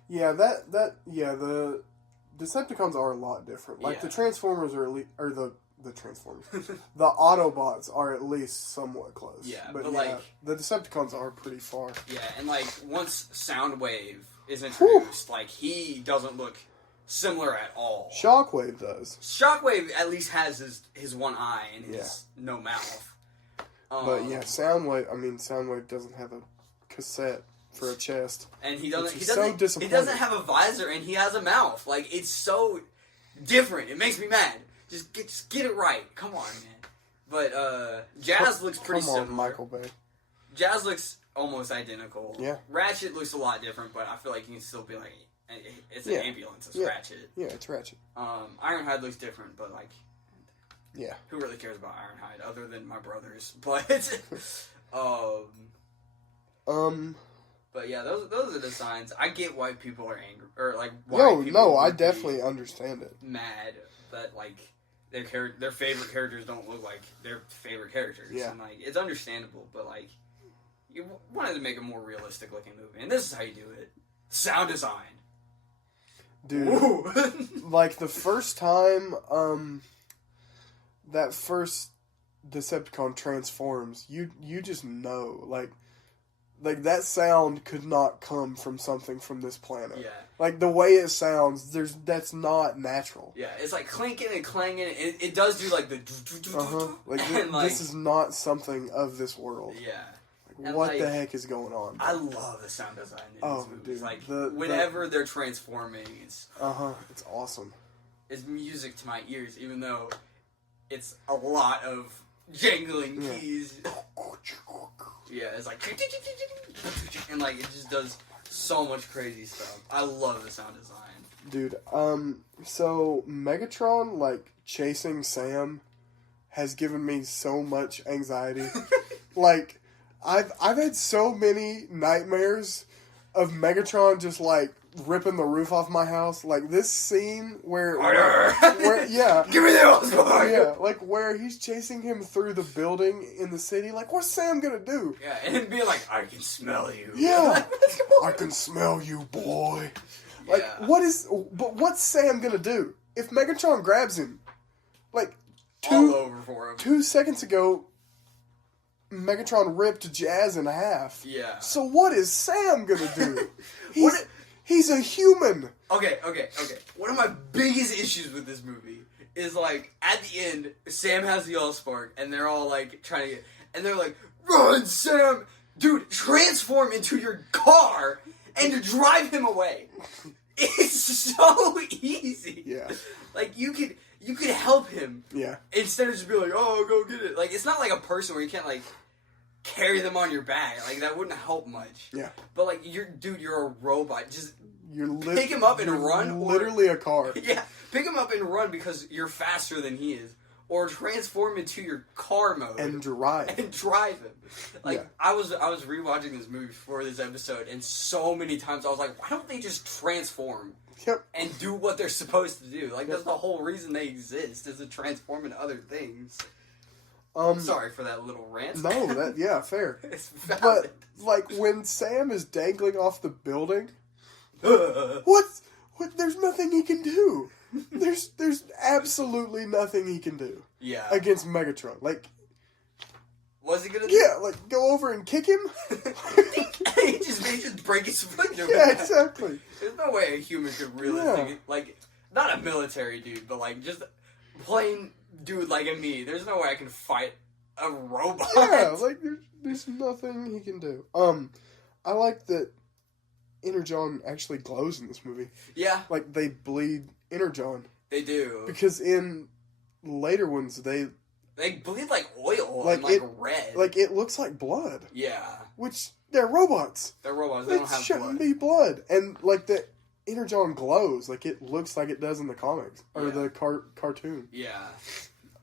Yeah, the Decepticons are a lot different. Like, the Transformers are the Transformers. The Autobots are at least somewhat close. Yeah, but yeah, like, the Decepticons are pretty far. Yeah, and like, once Soundwave is introduced, like, he doesn't look similar at all. Shockwave does. Shockwave at least has his one eye and his no mouth. But yeah, Soundwave doesn't have a cassette for a chest. And he doesn't disappointing. He doesn't have a visor and he has a mouth. Like, it's so different. It makes me mad. Just get it right. Come on, man. But Jazz looks pretty similar. Come on, Micheal Bay. Jazz looks almost identical. Yeah. Ratchet looks a lot different, but I feel like you can still be like, it's an ambulance. It's Ratchet. Yeah, it's Ratchet. Ironhide looks different, but like, yeah, who really cares about Ironhide other than my brothers? But but yeah, those are the signs. I get why people are angry, or like why I definitely understand it. Mad that like their favorite characters don't look like their favorite characters. Yeah, and like, it's understandable, but like, you wanted to make a more realistic looking movie, and this is how you do it. Sound design. Dude, like the first time that first Decepticon transforms, you just know, like that sound could not come from something from this planet. Yeah. Like the way it sounds, that's not natural. Yeah, it's like clinking and clanging. It does do like the this is not something of this world. Yeah. And what the heck is going on? I love the sound design in these movies. Dude, like, whenever they're transforming, it's awesome. It's music to my ears, even though it's a lot of jangling keys. Yeah, it's like, and like, it just does so much crazy stuff. I love the sound design. Dude, so Megatron, like, chasing Sam has given me so much anxiety. Like, I've had so many nightmares of Megatron just, like, ripping the roof off my house. Like, this scene where yeah. Give me the Oscar! Yeah, like, where he's chasing him through the building in the city. Like, what's Sam gonna do? Yeah, and him being like, I can smell you. Yeah. I can smell you, boy. Like, what's Sam gonna do? If Megatron grabs him, like, all over for him. 2 seconds ago, Megatron ripped Jazz in half. Yeah. So what is Sam gonna do? He's a human. Okay. One of my biggest issues with this movie is, like, at the end, Sam has the Allspark, and they're all, like, trying to get... And they're like, run, Sam! Dude, transform into your car and drive him away. It's so easy. Yeah. Like, you could help him. Yeah. Instead of just being like, oh, go get it. Like, it's not like a person where you can't, like, carry them on your back. Like, that wouldn't help much. Yeah. But, like, you're a robot. Just you're pick him up and run. Literally a car. Yeah. Pick him up and run because you're faster than he is. Or transform into your car mode. And drive. And drive him. Like, I was rewatching this movie before this episode, and so many times I was like, why don't they just transform? Yep. And do what they're supposed to do? Like, that's the whole reason they exist, is to transform into other things. Sorry for that little rant. No, fair. It's valid. But, like, when Sam is dangling off the building, what? There's nothing he can do. There's absolutely nothing he can do. Yeah. Against Megatron. Like, what's he gonna do? Yeah, like, go over and kick him? he just break his foot. Yeah, exactly. There's no way a human could really think, like, not a military dude, but, like, just plain dude like me. There's no way I can fight a robot. Yeah, like, there's nothing he can do. I like that Energon actually glows in this movie. Yeah. Like, they bleed Energon. They do. Because in later ones, they bleed like oil like and like it, red. Like, it looks like blood. Yeah. Which, they're robots. They're robots. They don't have shouldn't blood. be blood. And, like, the Energon glows. Like, it looks like it does in the comics. Or the cartoon. Yeah.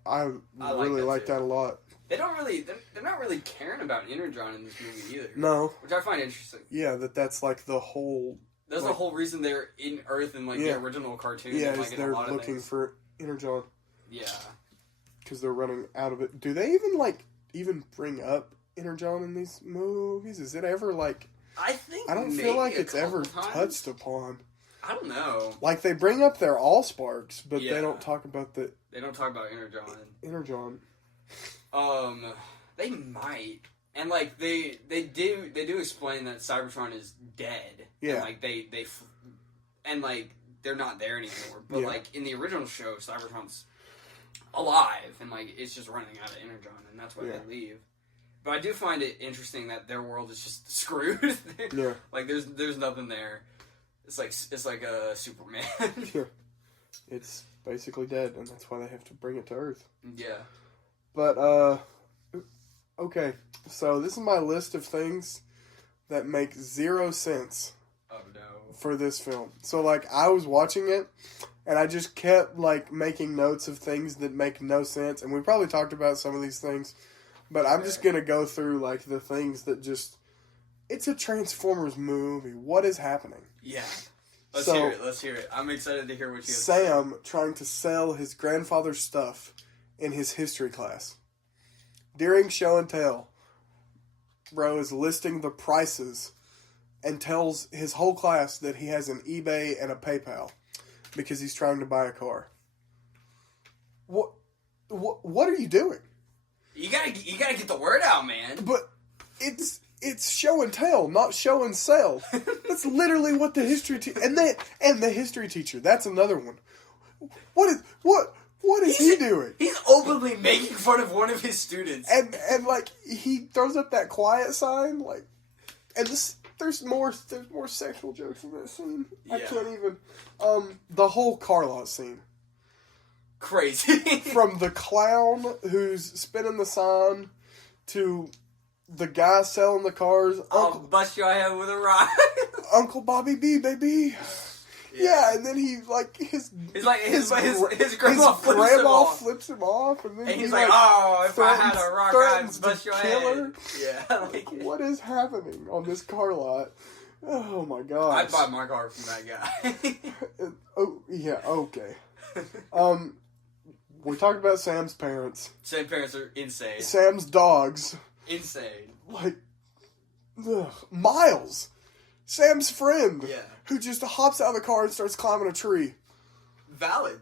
I really like that a lot. They're not really caring about Energon in this movie either. No. Which I find interesting. Yeah, that's like the whole... That's the whole reason they're in Earth in, like, the original cartoon. Yeah, and, like, they're looking for Energon. Yeah. Because they're running out of it. Do they even bring up Energon in these movies? Is it ever, like... I don't feel like it's ever touched upon. I don't know. Like, they bring up their Allsparks, but they don't talk about the... They don't talk about Energon. They might. And, like, they do explain that Cybertron is dead. Yeah. And, like, they're not there anymore. But, like, in the original show, Cybertron's alive. And, like, it's just running out of Energon. And that's why they leave. But I do find it interesting that their world is just screwed. Yeah. Like, there's nothing there. It's like a Superman. Yeah. It's basically dead, and that's why they have to bring it to Earth. Yeah. But, okay. So, this is my list of things that make 0 sense. Oh, no. For this film. So, like, I was watching it, and I just kept, like, making notes of things that make no sense. And we probably talked about some of these things. But I'm just going to go through, like, the things that just... It's a Transformers movie. What is happening? Yeah. Let's hear it. I'm excited to hear what you have to say. Sam trying to sell his grandfather's stuff in his history class. During show and tell, bro is listing the prices and tells his whole class that he has an eBay and a PayPal because he's trying to buy a car. What are you doing? You gotta get the word out, man. But it's show and tell, not show and sell. That's literally what the history and the history teacher. That's another one. What is he doing? He's openly making fun of one of his students. And like he throws up that quiet sign, like, and there's more sexual jokes in that scene. Yeah. I can't even. The whole car lot scene. Crazy. From the clown who's spinning the sign to the guy selling the cars. I'll bust your head with a rock. Uncle Bobby B, baby. Yeah, and then he, like, his grandma flips him off. And then he's like, oh, if I had a rock, I'd bust your head. Her. Yeah. Like, what is happening on this car lot? Oh, my God. I'd buy my car from that guy. Oh, yeah, okay. We talked about Sam's parents. Sam's parents are insane. Sam's dogs. Insane. Like, Miles. Sam's friend. Yeah. Who just hops out of the car and starts climbing a tree. Valid.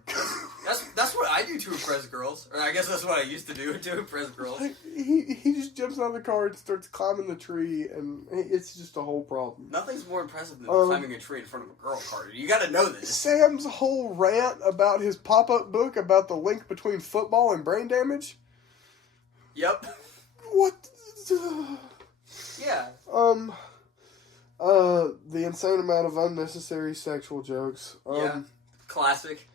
That's what I do to impress girls. Or I guess that's what I used to do to impress girls. Like, he just jumps out of the car and starts climbing the tree, and it's just a whole problem. Nothing's more impressive than climbing a tree in front of a girl, Carter. You gotta know this. Sam's whole rant about his pop-up book about the link between football and brain damage. Yep. What? Yeah. The insane amount of unnecessary sexual jokes. Yeah. Classic.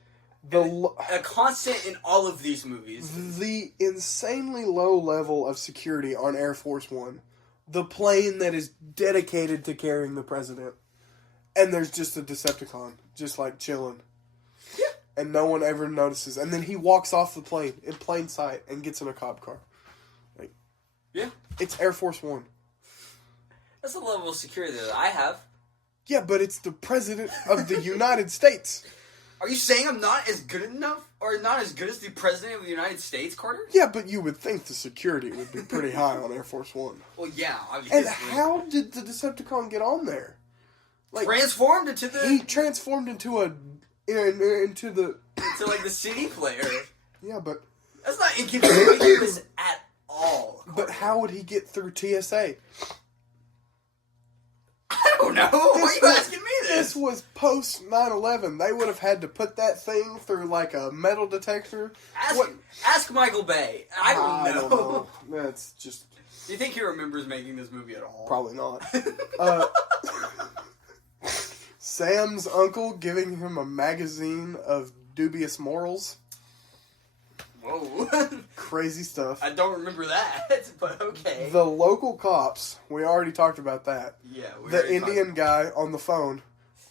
A constant in all of these movies. The insanely low level of security on Air Force One. The plane that is dedicated to carrying the president. And there's just a Decepticon, just like chilling. Yeah. And no one ever notices. And then he walks off the plane in plain sight and gets in a cop car. Like, yeah. It's Air Force One. That's the level of security that I have. Yeah, but it's the president of the United States. Are you saying I'm not as good enough? Or not as good as the president of the United States, Carter? Yeah, but you would think the security would be pretty high on Air Force One. Well, yeah, obviously. And how did the Decepticon get on there? Like, transformed into the... He transformed into like the CD player. Yeah, but... That's not inconspicuous at all. Carter. But how would he get through TSA? I don't know. Why are you asking me this? This was post 9/11. They would have had to put that thing through like a metal detector. Ask Micheal Bay. I don't know. That's just... Do you think he remembers making this movie at all? Probably not. Sam's uncle giving him a magazine of dubious morals. Whoa. Crazy stuff. I don't remember that, but okay. The local cops, we already talked about that. Yeah. The Indian guy on the phone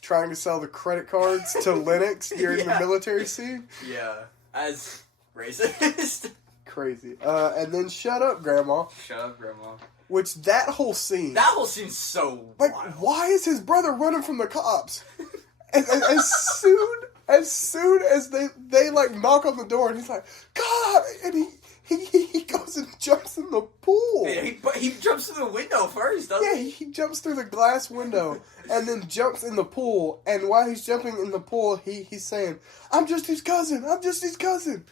trying to sell the credit cards to Lennox during the military scene. Yeah. As racist. Crazy. And then Shut Up, Grandma. Shut Up, Grandma. Which, that whole scene... That whole scene's so like, wild. Why is his brother running from the cops? As soon as they like knock on the door and he's like, God, and he goes and jumps in the pool. Yeah, he jumps through the window first, doesn't he? Yeah, he jumps through the glass window and then jumps in the pool. And while he's jumping in the pool, he's saying, I'm just his cousin. I'm just his cousin.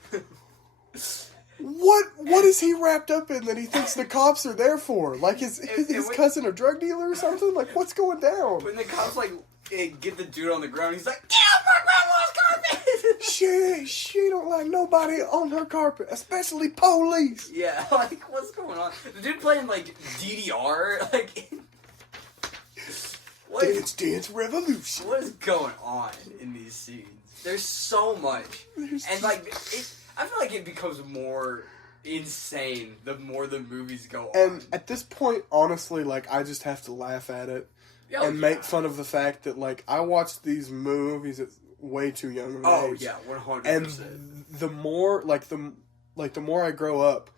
What is he wrapped up in that he thinks the cops are there for? Like, his cousin a drug dealer or something? Like, what's going down? When the cops, like, get the dude on the ground, he's like, get off my grandma's carpet! She don't like nobody on her carpet, especially police. Yeah, like, what's going on? The dude playing, like, DDR, like... Dance Revolution. What is going on in these scenes? There's so much. And, like, I feel like it becomes more insane the more the movies go on. And at this point, honestly, like, I just have to laugh at it and make fun of the fact that, like, I watched these movies at way too young of an age. Yeah, 100%. And the more, the more I grow up,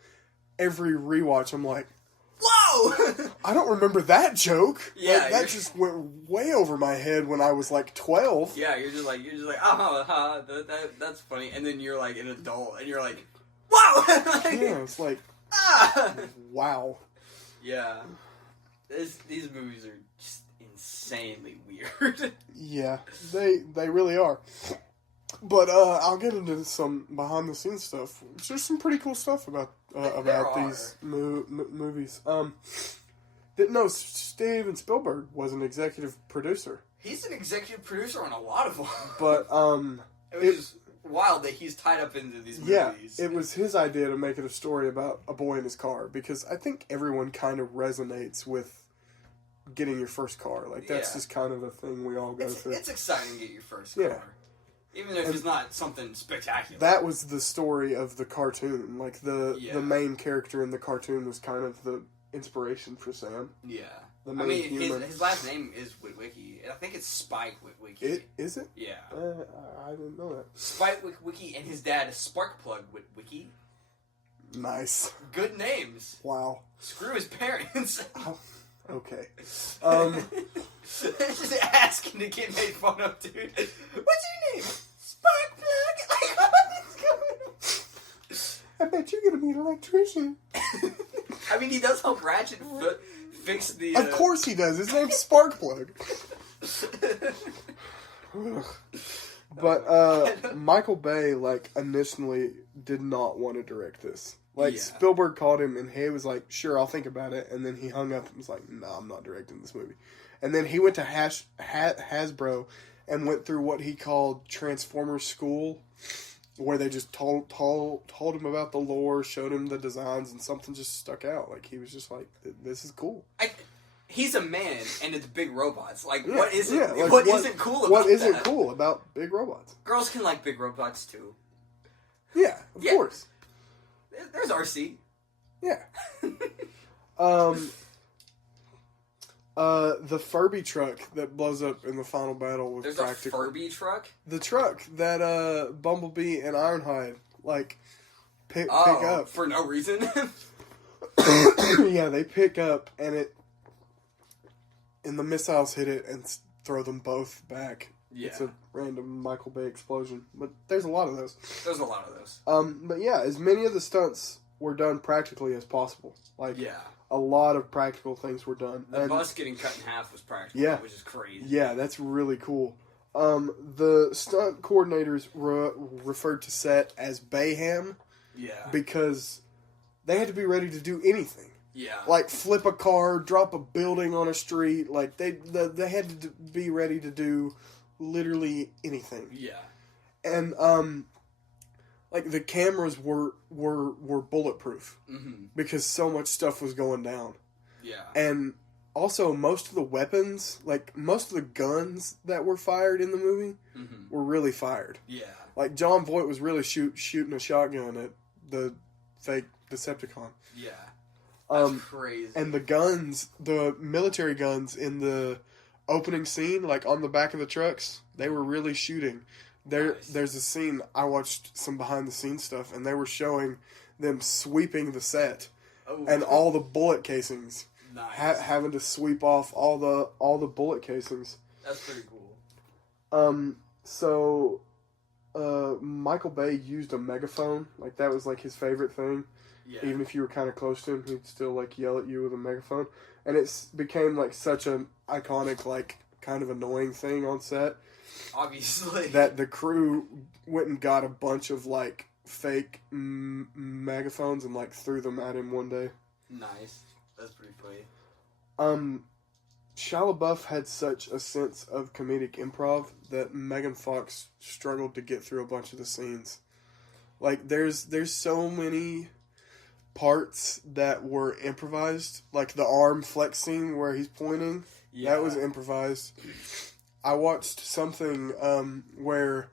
every rewatch, I'm like, whoa! I don't remember that joke. Yeah, like, that just went way over my head when I was like 12. Yeah, you're just like, that's funny. And then you're like an adult, and you're like, wow! Yeah, it's like, wow. Yeah, these movies are just insanely weird. Yeah, they really are. But I'll get into some behind the scenes stuff. There's some pretty cool stuff about these movies. Didn't know Steven Spielberg was an executive producer. He's an executive producer on a lot of them. But it was just wild that he's tied up into these movies. Yeah, it was his idea to make it a story about a boy in his car, because I think everyone kind of resonates with getting your first car. Like, that's just kind of a thing we all go through. It's exciting to get your first car. Yeah. Even if it's not something spectacular. That was the story of the cartoon. Like, the main character in the cartoon was kind of the inspiration for Sam. Yeah. His last name is Witwicky. I think it's Spike Witwicky. Is it? Yeah. I didn't know that. Spike Witwicky and his dad is Sparkplug Witwicky. Nice. Good names. Wow. Screw his parents. Oh, okay. Just asking to get made fun of, dude. What's your name? Sparkplug? Like, what is going on? I bet you're gonna be an electrician. I mean, he does help Ratchet fix the... Of course he does. His name's Sparkplug. But Micheal Bay, like, initially did not want to direct this. Like, Spielberg called him, and he was like, sure, I'll think about it. And then he hung up and was like, no, I'm not directing this movie. And then he went to Hasbro and went through what he called Transformers School, where they just told him about the lore, showed him the designs, and something just stuck out. Like, he was just like, this is cool. he's a man and it's big robots. Like, Yeah, what isn't like, what isn't cool about What isn't that? cool about big robots? Girls can like big robots too. Yeah, of course. There's RC. Yeah. The Furby truck that blows up in the final battle was practical. There's a Furby truck? The truck that Bumblebee and Ironhide pick up for no reason. Yeah, they pick up and the missiles hit it and throw them both back. Yeah. It's a random Micheal Bay explosion, but there's a lot of those. There's a lot of those. But yeah, as many of the stunts were done practically as possible. Like, a lot of practical things were done. The bus getting cut in half was practical, which is crazy. Yeah, that's really cool. The stunt coordinators referred to Seth as Bayham. Yeah. Because they had to be ready to do anything. Yeah. Like flip a car, drop a building on a street. Like they had to be ready to do literally anything. Yeah. And like the cameras were bulletproof because so much stuff was going down. Yeah. And also most of the weapons, like most of the guns that were fired in the movie were really fired. Yeah. Like John Voight was really shooting a shotgun at the fake Decepticon. Yeah. That's crazy. And the guns, the military guns in the opening scene, like on the back of the trucks, they were really shooting. There's a scene, I watched some behind the scenes stuff, and they were showing them sweeping the set and all the bullet casings. Nice. Having to sweep off all the bullet casings. That's pretty cool. So Micheal Bay used a megaphone. Like that was like his favorite thing. Yeah. Even if you were kind of close to him, he'd still like yell at you with a megaphone. And it became like such an iconic, like kind of annoying thing on set. Obviously. That the crew went and got a bunch of like fake megaphones and like threw them at him one day. Nice. That's pretty funny. Shia LaBeouf had such a sense of comedic improv that Megan Fox struggled to get through a bunch of the scenes. Like there's so many parts that were improvised, like the arm flex scene where he's pointing. Yeah. That was improvised. I watched something where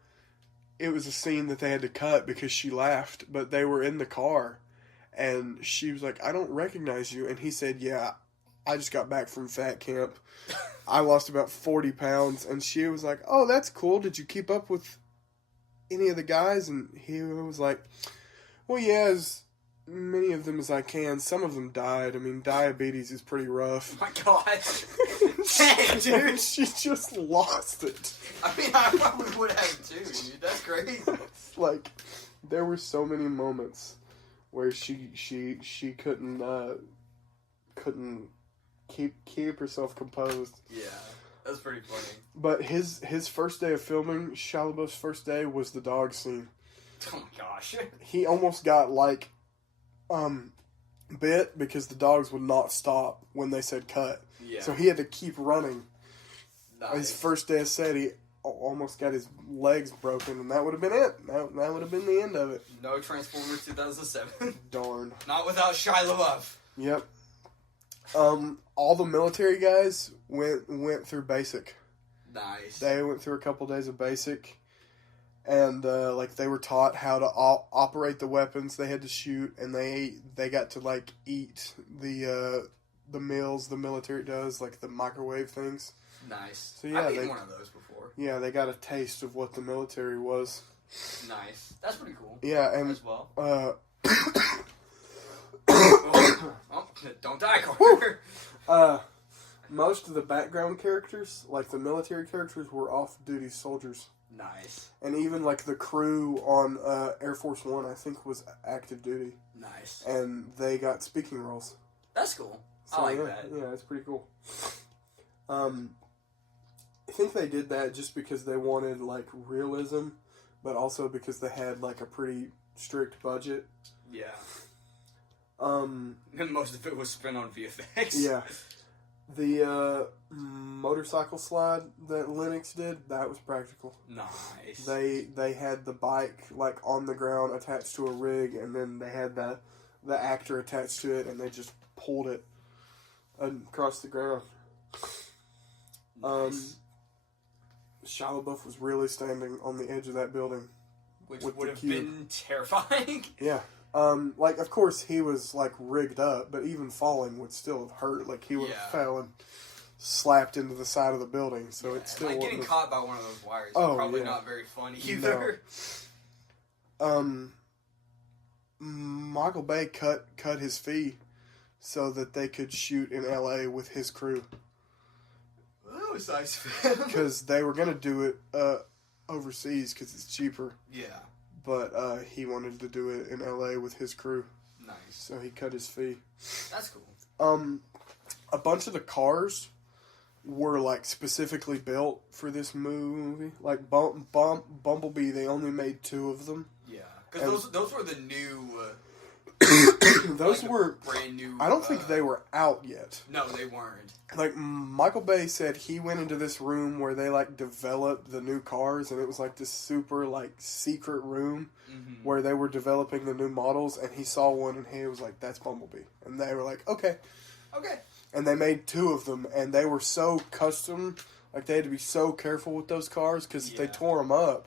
it was a scene that they had to cut because she laughed, but they were in the car and she was like, "I don't recognize you," and he said, "Yeah, I just got back from fat camp. I lost about 40 pounds," and she was like, "Oh, that's cool. Did you keep up with any of the guys?" And he was like, "Well, yeah, as many of them as I can. Some of them died. I mean, diabetes is pretty rough." Oh my gosh. Dang, dude. She just lost it. I mean, I probably would have too, dude. That's crazy. Like, there were so many moments where she couldn't keep herself composed. Yeah, that's pretty funny. But his first day of filming, Shia LaBeouf's first day, was the dog scene. Oh my gosh. He almost got like bit because the dogs would not stop when they said cut. Yeah. So he had to keep running. Nice. His first day of set, he almost got his legs broken, and that would have been it. That would have been the end of it. No Transformers 2007. Darn. Not without Shia LaBeouf. Yep. All the military guys went through basic. Nice. They went through a couple days of basic, and like they were taught how to operate the weapons they had to shoot, and they got to like eat the meals the military does, like the microwave things. Nice. So yeah, I've eaten one of those before. Yeah, they got a taste of what the military was. Nice. That's pretty cool. Yeah, and as well. Don't die, Carter. Most of the background characters, like the military characters, were off-duty soldiers. Nice. And even like the crew on Air Force One, I think, was active duty. Nice. And they got speaking roles. That's cool. So, I like that. Yeah, it's pretty cool. I think they did that just because they wanted like realism, but also because they had like a pretty strict budget. Yeah. And most of it was spent on VFX. Yeah. The motorcycle slide that Lennox did, that was practical. Nice. They had the bike like on the ground attached to a rig, and then they had the actor attached to it, and they just pulled it. across the ground. Nice. Shia LaBeouf was really standing on the edge of that building. Which would have been terrifying. Yeah. Of course, he was, rigged up, but even falling would still have hurt. Like, he would have fell and slapped into the side of the building, so it still getting caught by one of those wires is probably not very fun either. No. Micheal Bay cut his fee so that they could shoot in L.A. with his crew. Well, that was nice for him. Because they were going to do it overseas because it's cheaper. Yeah. But he wanted to do it in L.A. with his crew. Nice. So he cut his fee. That's cool. A bunch of the cars were, specifically built for this movie. Like, Bumblebee, they only made 2 of them. Yeah. Because those were the new... those were... brand new... I don't think they were out yet. No, they weren't. Micheal Bay said he went into this room where they, developed the new cars, and it was, this super, secret room where they were developing the new models, and he saw one, and he was like, that's Bumblebee. And they were like, okay. Okay. And they made 2 of them, and they were so custom, they had to be so careful with those cars, because if they tore them up,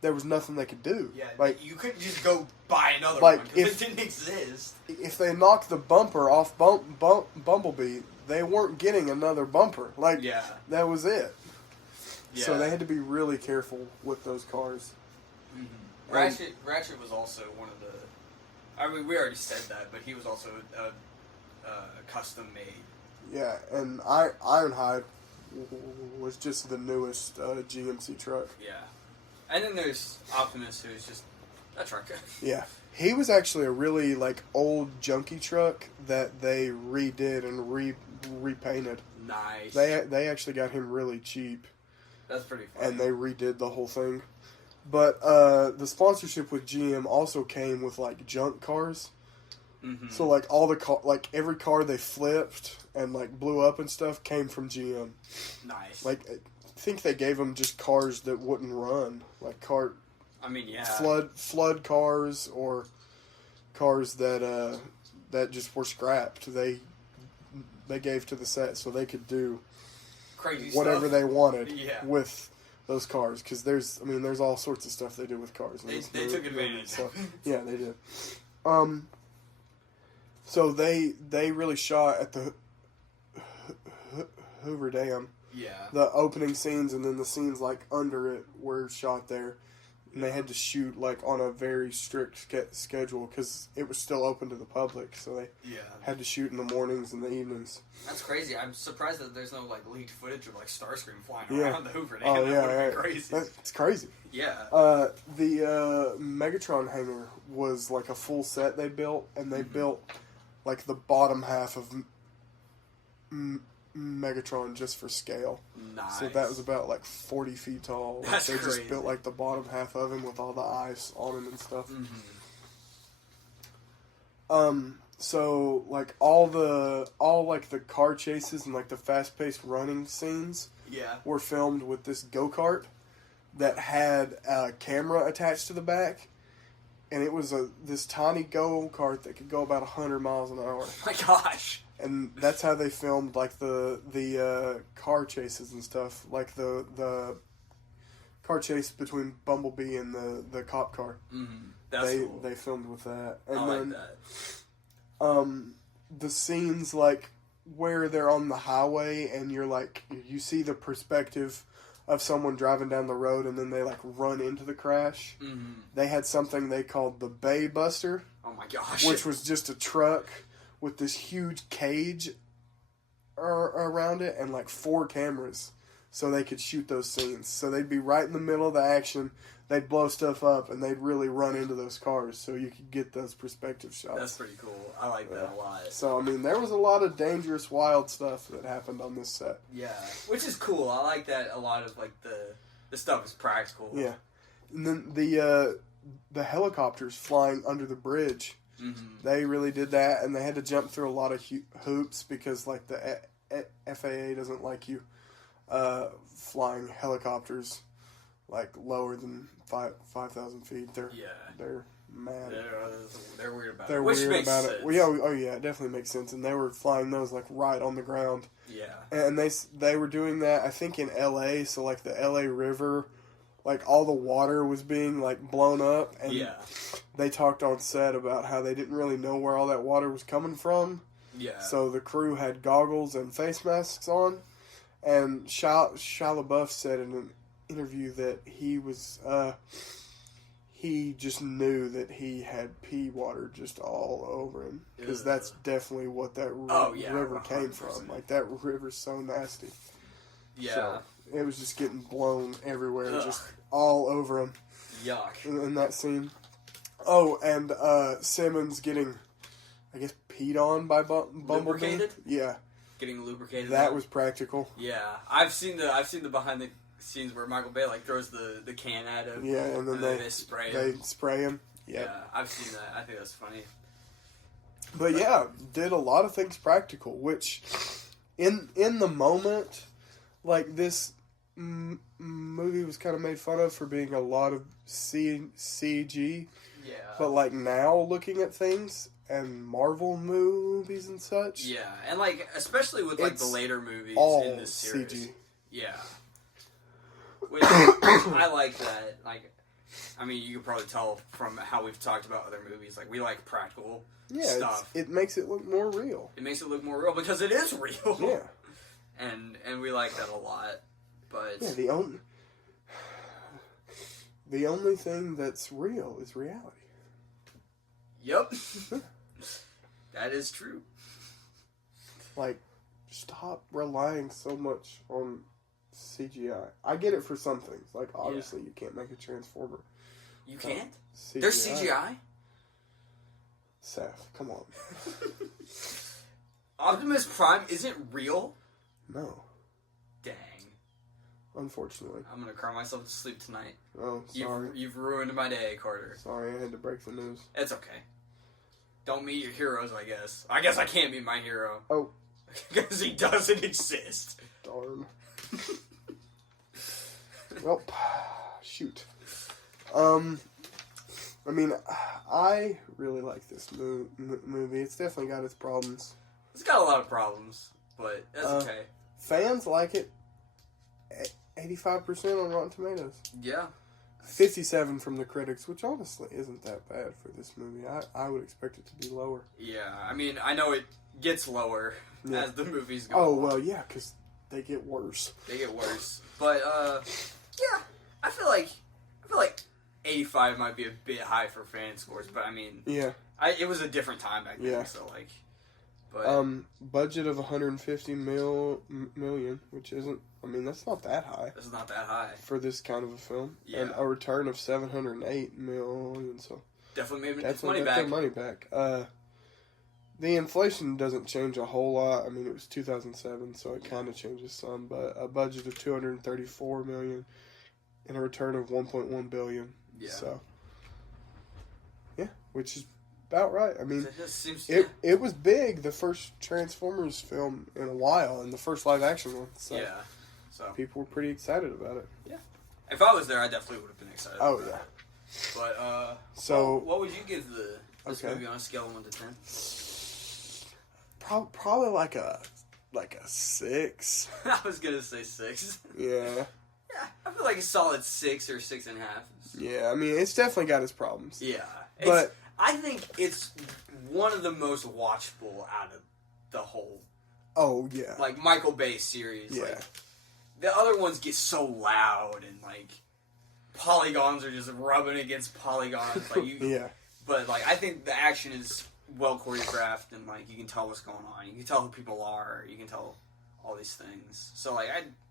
there was nothing they could do. Yeah, you couldn't just go buy another one, because it didn't exist. If they knocked the bumper off Bumblebee, they weren't getting another bumper. That was it. Yeah. So they had to be really careful with those cars. Mm-hmm. Ratchet was also one of the... I mean, we already said that, but he was also custom made. Yeah, and Ironhide was just the newest GMC truck. Yeah. And then there's Optimus, who's just a truck. Yeah. He was actually a really, old junky truck that they redid and repainted. Nice. They actually got him really cheap. That's pretty funny. And they redid the whole thing. But the sponsorship with GM also came with, junk cars. Mm-hmm. So, all the every car they flipped and, blew up and stuff came from GM. Nice. I think they gave them just cars that wouldn't run. I mean, yeah. Flood cars or cars that just were scrapped. They gave to the set so they could do crazy whatever stuff they wanted with those cars. Because there's all sorts of stuff they do with cars. They took advantage. So, yeah, they did. So they really shot at the Hoover Dam. Yeah. The opening scenes and then the scenes under it were shot there. And they had to shoot on a very strict schedule because it was still open to the public. So they had to shoot in the mornings and the evenings. That's crazy. I'm surprised that there's no leaked footage of Starscream flying around the Hoover Dam. Oh, that would be crazy. That's crazy. Yeah. The Megatron hangar was a full set they built, and they built the bottom half of Megatron just for scale. Nice. So that was about 40 feet tall. That's they crazy. just built the bottom half of him with all the ice on him and stuff. Mm-hmm. So all the car chases and the fast paced running scenes were filmed with this go-kart that had a camera attached to the back. And it was this tiny go-kart that could go about 100 miles an hour. Oh my gosh. And that's how they filmed the car chases and stuff, the car chase between Bumblebee and the cop car. Mm-hmm. That's cool. They filmed with that, and I then that. The scenes where they're on the highway and you're you see the perspective of someone driving down the road and then they run into the crash. Mm-hmm. They had something they called the Bay Buster. Oh my gosh! Which was just a truck with this huge cage around it and 4 cameras so they could shoot those scenes. So they'd be right in the middle of the action, they'd blow stuff up, and they'd really run into those cars so you could get those perspective shots. That's pretty cool. I like that a lot. So, there was a lot of dangerous, wild stuff that happened on this set. Yeah, which is cool. I like that a lot of, the stuff is practical. Yeah. And then the helicopters flying under the bridge. Mm-hmm. They really did that, and they had to jump through a lot of hoops because, the FAA doesn't like you flying helicopters lower than 5,000 feet. They're mad. They're weird about about it. Which makes sense. Well, yeah, oh yeah, it definitely makes sense. And they were flying those like right on the ground. Yeah. And they were doing that, I think, in L.A. So like the L.A. River, like all the water was being like blown up. And yeah. They talked on set about how they didn't really know where all that water was coming from. Yeah. So the crew had goggles and face masks on. And Shia LaBeouf said in an interview that he just knew that he had pea water just all over him. Because that's definitely what that river 100%. Came from. Like, that river's so nasty. Yeah. So it was just getting blown everywhere, just all over him. Yuck. In that scene. Oh, and Simmons getting, I guess, peed on by Bumblebee. Lubricated? Yeah. Getting lubricated. That was practical. Yeah. I've seen the behind the scenes where Micheal Bay like throws the can at him. Yeah, and then they spray him. They spray him. Yep. Yeah, I've seen that. I think that's funny. But yeah, did a lot of things practical, which in the moment, like this movie was kind of made fun of for being a lot of CG. Yeah. But like now looking at things and Marvel movies and such. Yeah, and like especially with like the later movies in this series. CG. Yeah. Which I like that. Like, I mean, you can probably tell from how we've talked about other movies. Like, we like practical stuff. It makes it look more real. It makes it look more real because it is real. Yeah. And we like that a lot. But yeah, the only thing that's real is reality. Yep. That is true. Like, stop relying so much on CGI. I get it for some things. Like, obviously, you can't make a Transformer. You can't? CGI. There's CGI? Seth, come on. Optimus Prime isn't real? No. Dang. Unfortunately. I'm going to cry myself to sleep tonight. Oh, sorry. You've ruined my day, Carter. Sorry, I had to break the news. It's okay. Don't meet your heroes, I guess. I guess I can't meet my hero. Oh. Because he doesn't exist. Darn. Well, shoot. I mean, I really like this movie. It's definitely got its problems. It's got a lot of problems, but that's okay. Fans like it. 85% on Rotten Tomatoes. Yeah. 57 from the critics, which honestly isn't that bad for this movie. I would expect it to be lower. Yeah, I mean, I know it gets lower as the movies go. Oh, well, yeah, because they get worse. They get worse. But, yeah, I feel like 85 might be a bit high for fan scores, but I mean, yeah, it was a different time back then, so like, but budget of 150 million, which isn't. I mean, that's not that high. That's not that high for this kind of a film. Yeah, and a return of 708 million. So definitely made their money back. The inflation doesn't change a whole lot. I mean, it was 2007, so it kind of changes some. But a budget of 234 million and a return of 1.1 billion. Yeah. So, yeah, which is about right. I mean, it was big, the first Transformers film in a while, and the first live action one. So yeah. So people were pretty excited about it. Yeah. If I was there, I definitely would have been excited. Oh yeah. But so what would you give this movie on a scale of 1 to 10? Probably like a 6. I was gonna say 6. Yeah. Yeah, I feel like a solid 6 or 6.5. Yeah, I mean, it's definitely got its problems. Yeah. But I think it's one of the most watchable out of the whole. Oh, yeah. Like, Micheal Bay series. Yeah. Like, the other ones get so loud and, like, polygons are just rubbing against polygons. Like, yeah. But, like, I think the action is well choreographed and, like, you can tell what's going on. You can tell who people are. You can tell all these things. So, like,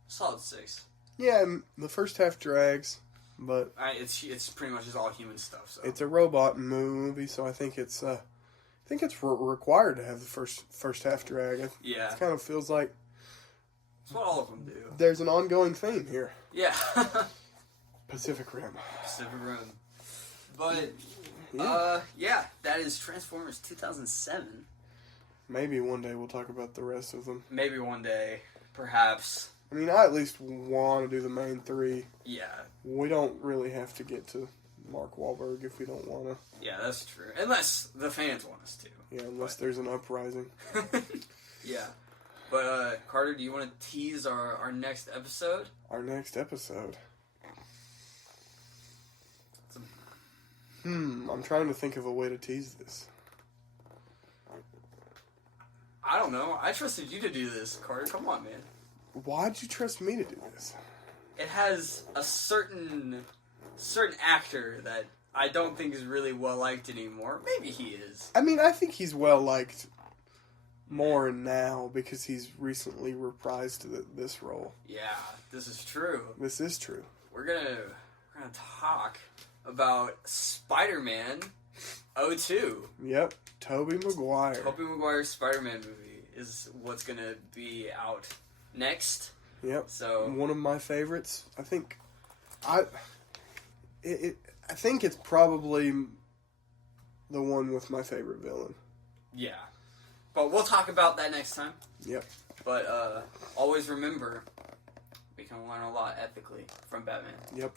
solid 6. Yeah, the first half drags, but it's pretty much just all human stuff. So it's a robot movie, so I think it's required to have the first half drag. Yeah, it kind of feels like that's what all of them do. There's an ongoing theme here. Yeah, Pacific Rim. But yeah, that is Transformers 2007. Maybe one day we'll talk about the rest of them. Maybe one day, perhaps. I mean, I at least want to do the main 3. Yeah. We don't really have to get to Mark Wahlberg if we don't want to. Yeah, that's true. Unless the fans want us to. Yeah, unless there's an uprising. Yeah. But, Carter, do you want to tease our next episode? Our next episode? I'm trying to think of a way to tease this. I don't know. I trusted you to do this, Carter. Come on, man. Why'd you trust me to do this? It has a certain actor that I don't think is really well liked anymore. Maybe he is. I mean, I think he's well liked more now because he's recently reprised this role. Yeah, this is true. This is true. We're gonna talk about Spider-Man 02. Yep, Tobey Maguire. Tobey Maguire's Spider-Man movie is what's gonna be out next. Yep. So one of my favorites. I think I think it's probably the one with my favorite villain. Yeah. But we'll talk about that next time. Yep. But always remember, we can learn a lot ethically from Batman. Yep.